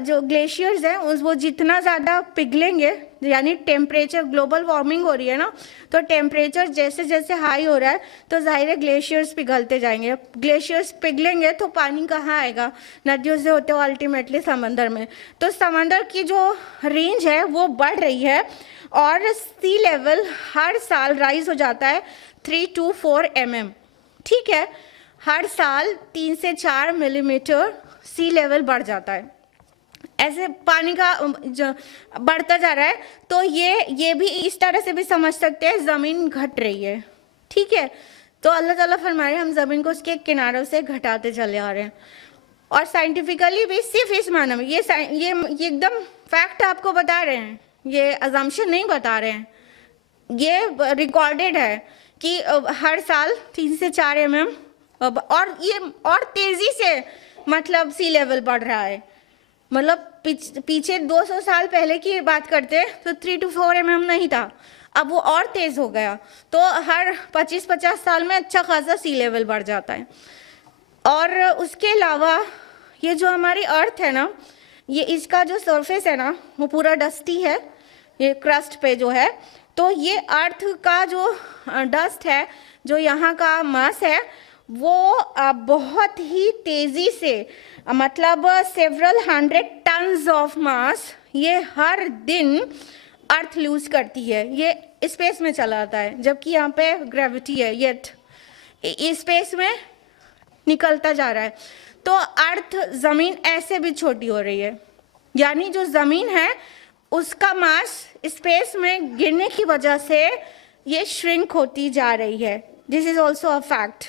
جو گلیشیئرز ہیں وہ جتنا زیادہ پگھلیں گے، یعنی ٹیمپریچر، گلوبل وارمنگ ہو رہی ہے نا، تو ٹیمپریچر جیسے جیسے ہائی ہو رہا ہے تو ظاہر ہے گلیشیئرز پگھلتے جائیں گے. گلیشیئرز پگھلیں گے تو پانی کہاں آئے گا؟ ندیوں سے ہوتے ہو الٹیمیٹلی سمندر میں. تو سمندر کی جو رینج ہے وہ بڑھ رہی ہے اور سی لیول ہر سال رائز ہو جاتا ہے 3 to 4 mm. ٹھیک ہے، ہر سال 3 سے 4 ملی میٹر سی لیول بڑھ جاتا ہے. ایسے پانی کا بڑھتا جا رہا ہے. تو یہ بھی اس طرح سے بھی سمجھ سکتے ہیں زمین گھٹ رہی ہے. ٹھیک ہے، تو اللہ تعالیٰ فرما رہے ہیں ہم زمین کو اس کے کناروں سے گھٹاتے چلے آ رہے ہیں. اور سائنٹیفکلی بھی صرف اس معنی میں یہ ایک دم فیکٹ آپ کو بتا رہے ہیں، یہ ازمپشن نہیں بتا رہے ہیں، یہ ریکارڈڈ ہے کہ ہر سال 3 سے 4 mm اور یہ اور تیزی سے مطلب سی لیول بڑھ رہا ہے. مطلب پیچھے 200 سال پہلے کی بات کرتے تو 3 to 4 mm نہیں تھا، اب وہ اور تیز ہو گیا. تو ہر 25-50 سال میں اچھا خاصا سی لیول بڑھ جاتا ہے. اور اس کے علاوہ یہ جو ہماری ارتھ ہے نا، یہ اس کا جو سرفیس ہے نا وہ پورا ڈسٹی ہے، یہ کرسٹ پہ جو ہے. تو یہ ارتھ کا جو ڈسٹ ہے، جو یہاں کا ماس ہے، وہ بہت ہی تیزی سے، مطلب سیورل 100 ٹنز آف ماس یہ ہر دن ارتھ لوز کرتی ہے. یہ اسپیس میں چلا آتا ہے، جبکہ یہاں پہ گریوٹی ہے، یٹ اسپیس میں نکلتا جا رہا ہے. تو ارتھ زمین ایسے بھی چھوٹی ہو رہی ہے، یعنی جو زمین ہے اس کا ماس اسپیس میں گرنے کی وجہ سے یہ شرنک ہوتی جا رہی ہے. دس از آلسو اے فیکٹ،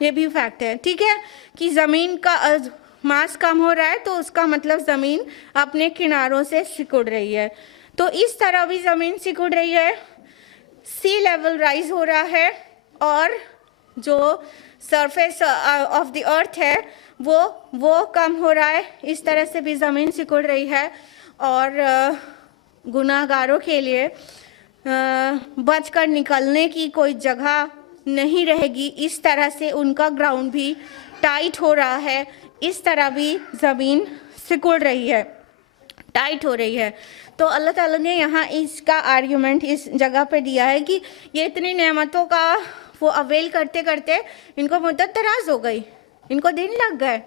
یہ بھی فیکٹ ہے. ٹھیک ہے، کہ زمین کا ماس کم ہو رہا ہے تو اس کا مطلب زمین اپنے کناروں سے سکڑ رہی ہے. تو اس طرح بھی زمین سکڑ رہی ہے، سی لیول رائز ہو رہا ہے اور جو سرفیس آف دی ارتھ ہے وہ کم ہو رہا ہے. اس طرح سے بھی زمین سکڑ رہی ہے اور گناہ گاروں کے لیے بچ کر نکلنے کی کوئی جگہ نہیں رہے گی. اس طرح سے ان کا گراؤنڈ بھی ٹائٹ ہو رہا ہے، اس طرح بھی زمین سکڑ رہی ہے، ٹائٹ ہو رہی ہے. تو اللہ تعالیٰ نے یہاں اس کا آرگیومنٹ اس جگہ پہ دیا ہے کہ یہ اتنی نعمتوں کا وہ اویل کرتے کرتے ان کو مدت دراز ہو گئی، ان کو دن لگ گئے.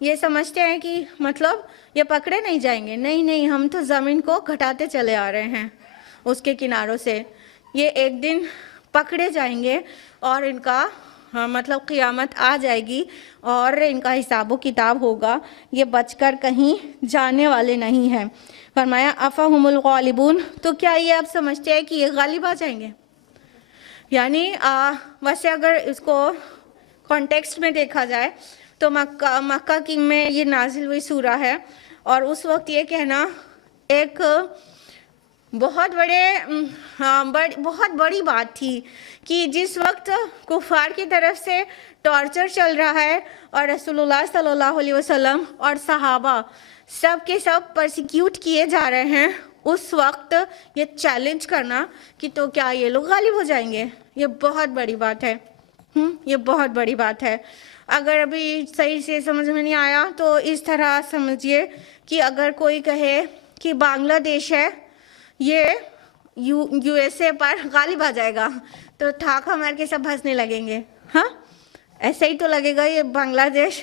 یہ سمجھتے ہیں کہ مطلب یہ پکڑے نہیں جائیں گے. نہیں، ہم تو زمین کو گھٹاتے چلے آ رہے ہیں اس کے کناروں سے. یہ ایک دن پکڑے جائیں گے اور ان کا مطلب قیامت آ جائے گی اور ان کا حساب و کتاب ہوگا. یہ بچ کر کہیں جانے والے نہیں ہیں. فرمایا افہم الغالبون، تو کیا یہ آپ سمجھتے ہیں کہ یہ غالب آ جائیں گے؟ یعنی ویسے اگر اس کو کانٹیکسٹ میں دیکھا جائے تو مکہ کی میں یہ نازل ہوئی سورہ ہے، اور اس وقت یہ کہنا ایک بہت بڑی بات تھی کہ جس وقت کفار کی طرف سے ٹارچر چل رہا ہے اور رسول اللہ صلی اللہ علیہ وسلم اور صحابہ سب کے سب پرسیکیوٹ کیے جا رہے ہیں، اس وقت یہ چیلنج کرنا کہ تو کیا یہ لوگ غالب ہو جائیں گے، یہ بہت بڑی بات ہے. یہ بہت بڑی بات ہے. اگر ابھی صحیح سے سمجھ میں نہیں آیا تو اس طرح سمجھیے کہ اگر کوئی کہے کہ بنگلہ دیش ہے یہ یو ایس اے پر غالب آ جائے گا تو ٹھاکا مار کے سب ہنسنے لگیں گے. ہاں ایسے ہی تو لگے گا. یہ بنگلہ دیش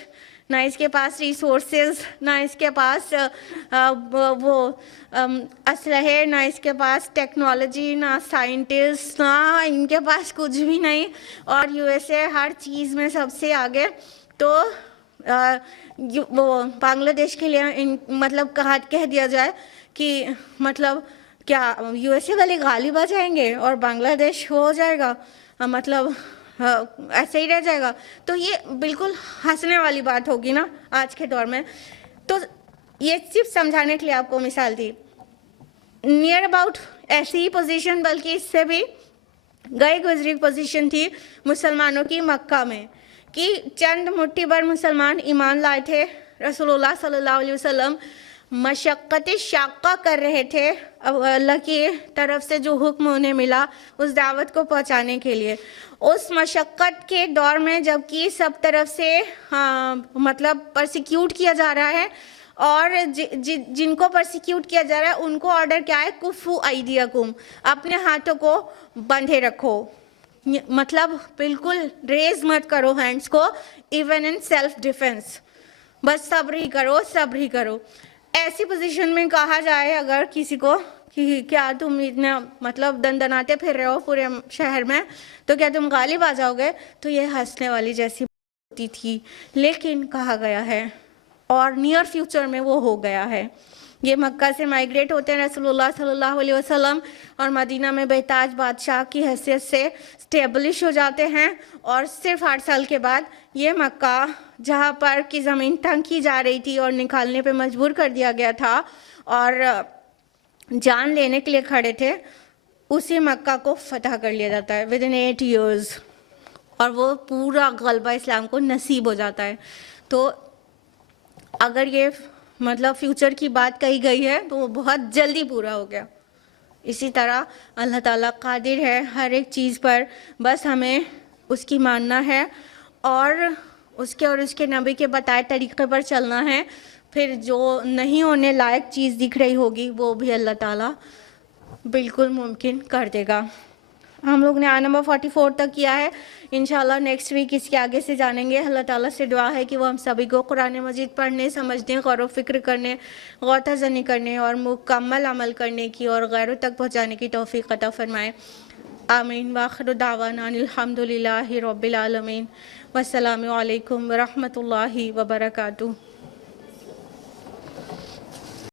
نہ اس کے پاس ریسورسز، نہ اس کے پاس وہ اسلحے، نہ اس کے پاس ٹیکنالوجی، نہ سائنٹسٹ، نہ ان کے پاس کچھ بھی نہیں، اور یو ایس اے ہر چیز میں سب سے آگے. تو وہ بنگلہ دیش کے لیے مطلب کہہ دیا جائے کہ مطلب کیا یو ایس اے والے غالب آ جائیں گے اور بنگلہ دیش ہو جائے گا، مطلب ایسے ہی رہ جائے گا، تو یہ بالکل ہنسنے والی بات ہوگی نا آج کے دور میں. تو یہ صرف سمجھانے کے لیے آپ کو مثال دی. نیئر اباؤٹ ایسی ہی پوزیشن، بلکہ اس سے بھی گئی گزری پوزیشن تھی مسلمانوں کی مکہ میں، کہ چند مٹھی بھر مسلمان ایمان لائے تھے. رسول اللہ صلی اللہ علیہ وسلم مشقت شاقہ کر رہے تھے اللہ کی طرف سے جو حکم انہیں ملا اس دعوت کو پہنچانے کے لیے. اس مشقت کے دور میں جب کہ سب طرف سے مطلب پرسیکیوٹ کیا جا رہا ہے، اور جن کو پرسیکیوٹ کیا جا رہا ہے ان کو آرڈر کیا ہے؟ کفو ایدیکم، اپنے ہاتھوں کو بندھے رکھو. مطلب بالکل ریز مت کرو ہینڈس کو، ایون ان سیلف ڈیفense، بس صبر ہی کرو. ایسی پوزیشن میں کہا جائے اگر کسی کو کہ کیا تم اتنا مطلب دندناتے پھر رہے ہو پورے شہر میں تو کیا تم غالب آ جاؤ گے، تو یہ ہنسنے والی جیسی ہوتی تھی. لیکن کہا گیا ہے اور نیئر فیوچر میں وہ ہو گیا ہے. یہ مکہ سے مائیگریٹ ہوتے ہیں رسول اللہ صلی اللہ علیہ وسلم، اور مدینہ میں بہتاج بادشاہ کی حیثیت سے اسٹیبلش ہو جاتے ہیں، اور صرف 8 سال کے بعد یہ مکہ جہاں پر کی زمین تنگ کی جا رہی تھی اور نکالنے پہ مجبور کر دیا گیا تھا اور جان لینے کے لیے کھڑے تھے، اسی مکہ کو فتح کر لیا جاتا ہے ودن 8 years، اور وہ پورا غلبہ اسلام کو نصیب ہو جاتا ہے. تو اگر یہ مطلب فیوچر کی بات کہی گئی ہے تو وہ بہت جلدی پورا ہو گیا. اسی طرح اللہ تعالیٰ قادر ہے ہر ایک چیز پر، بس ہمیں اس کی ماننا ہے اور اس کے نبی کے بتائے طریقے پر چلنا ہے. پھر جو نہیں ہونے لائق چیز دکھ رہی ہوگی وہ بھی اللہ تعالیٰ بالکل ممکن کر دے گا. ہم لوگ نے آیت نمبر 44 تک کیا ہے. انشاءاللہ نیکسٹ ویک اس کے آگے سے جانیں گے. اللہ تعالیٰ سے دعا ہے کہ وہ ہم سبھی کو قرآن مجید پڑھنے، سمجھنے، غور و فکر کرنے، غوطہ زنی کرنے اور مکمل عمل کرنے کی اور غیروں تک پہنچانے کی توفیق عطا فرمائے. آمین. وآخر دعوانا الحمدللہ رب العالمین. والسلام علیکم ورحمۃ اللہ وبرکاتہ.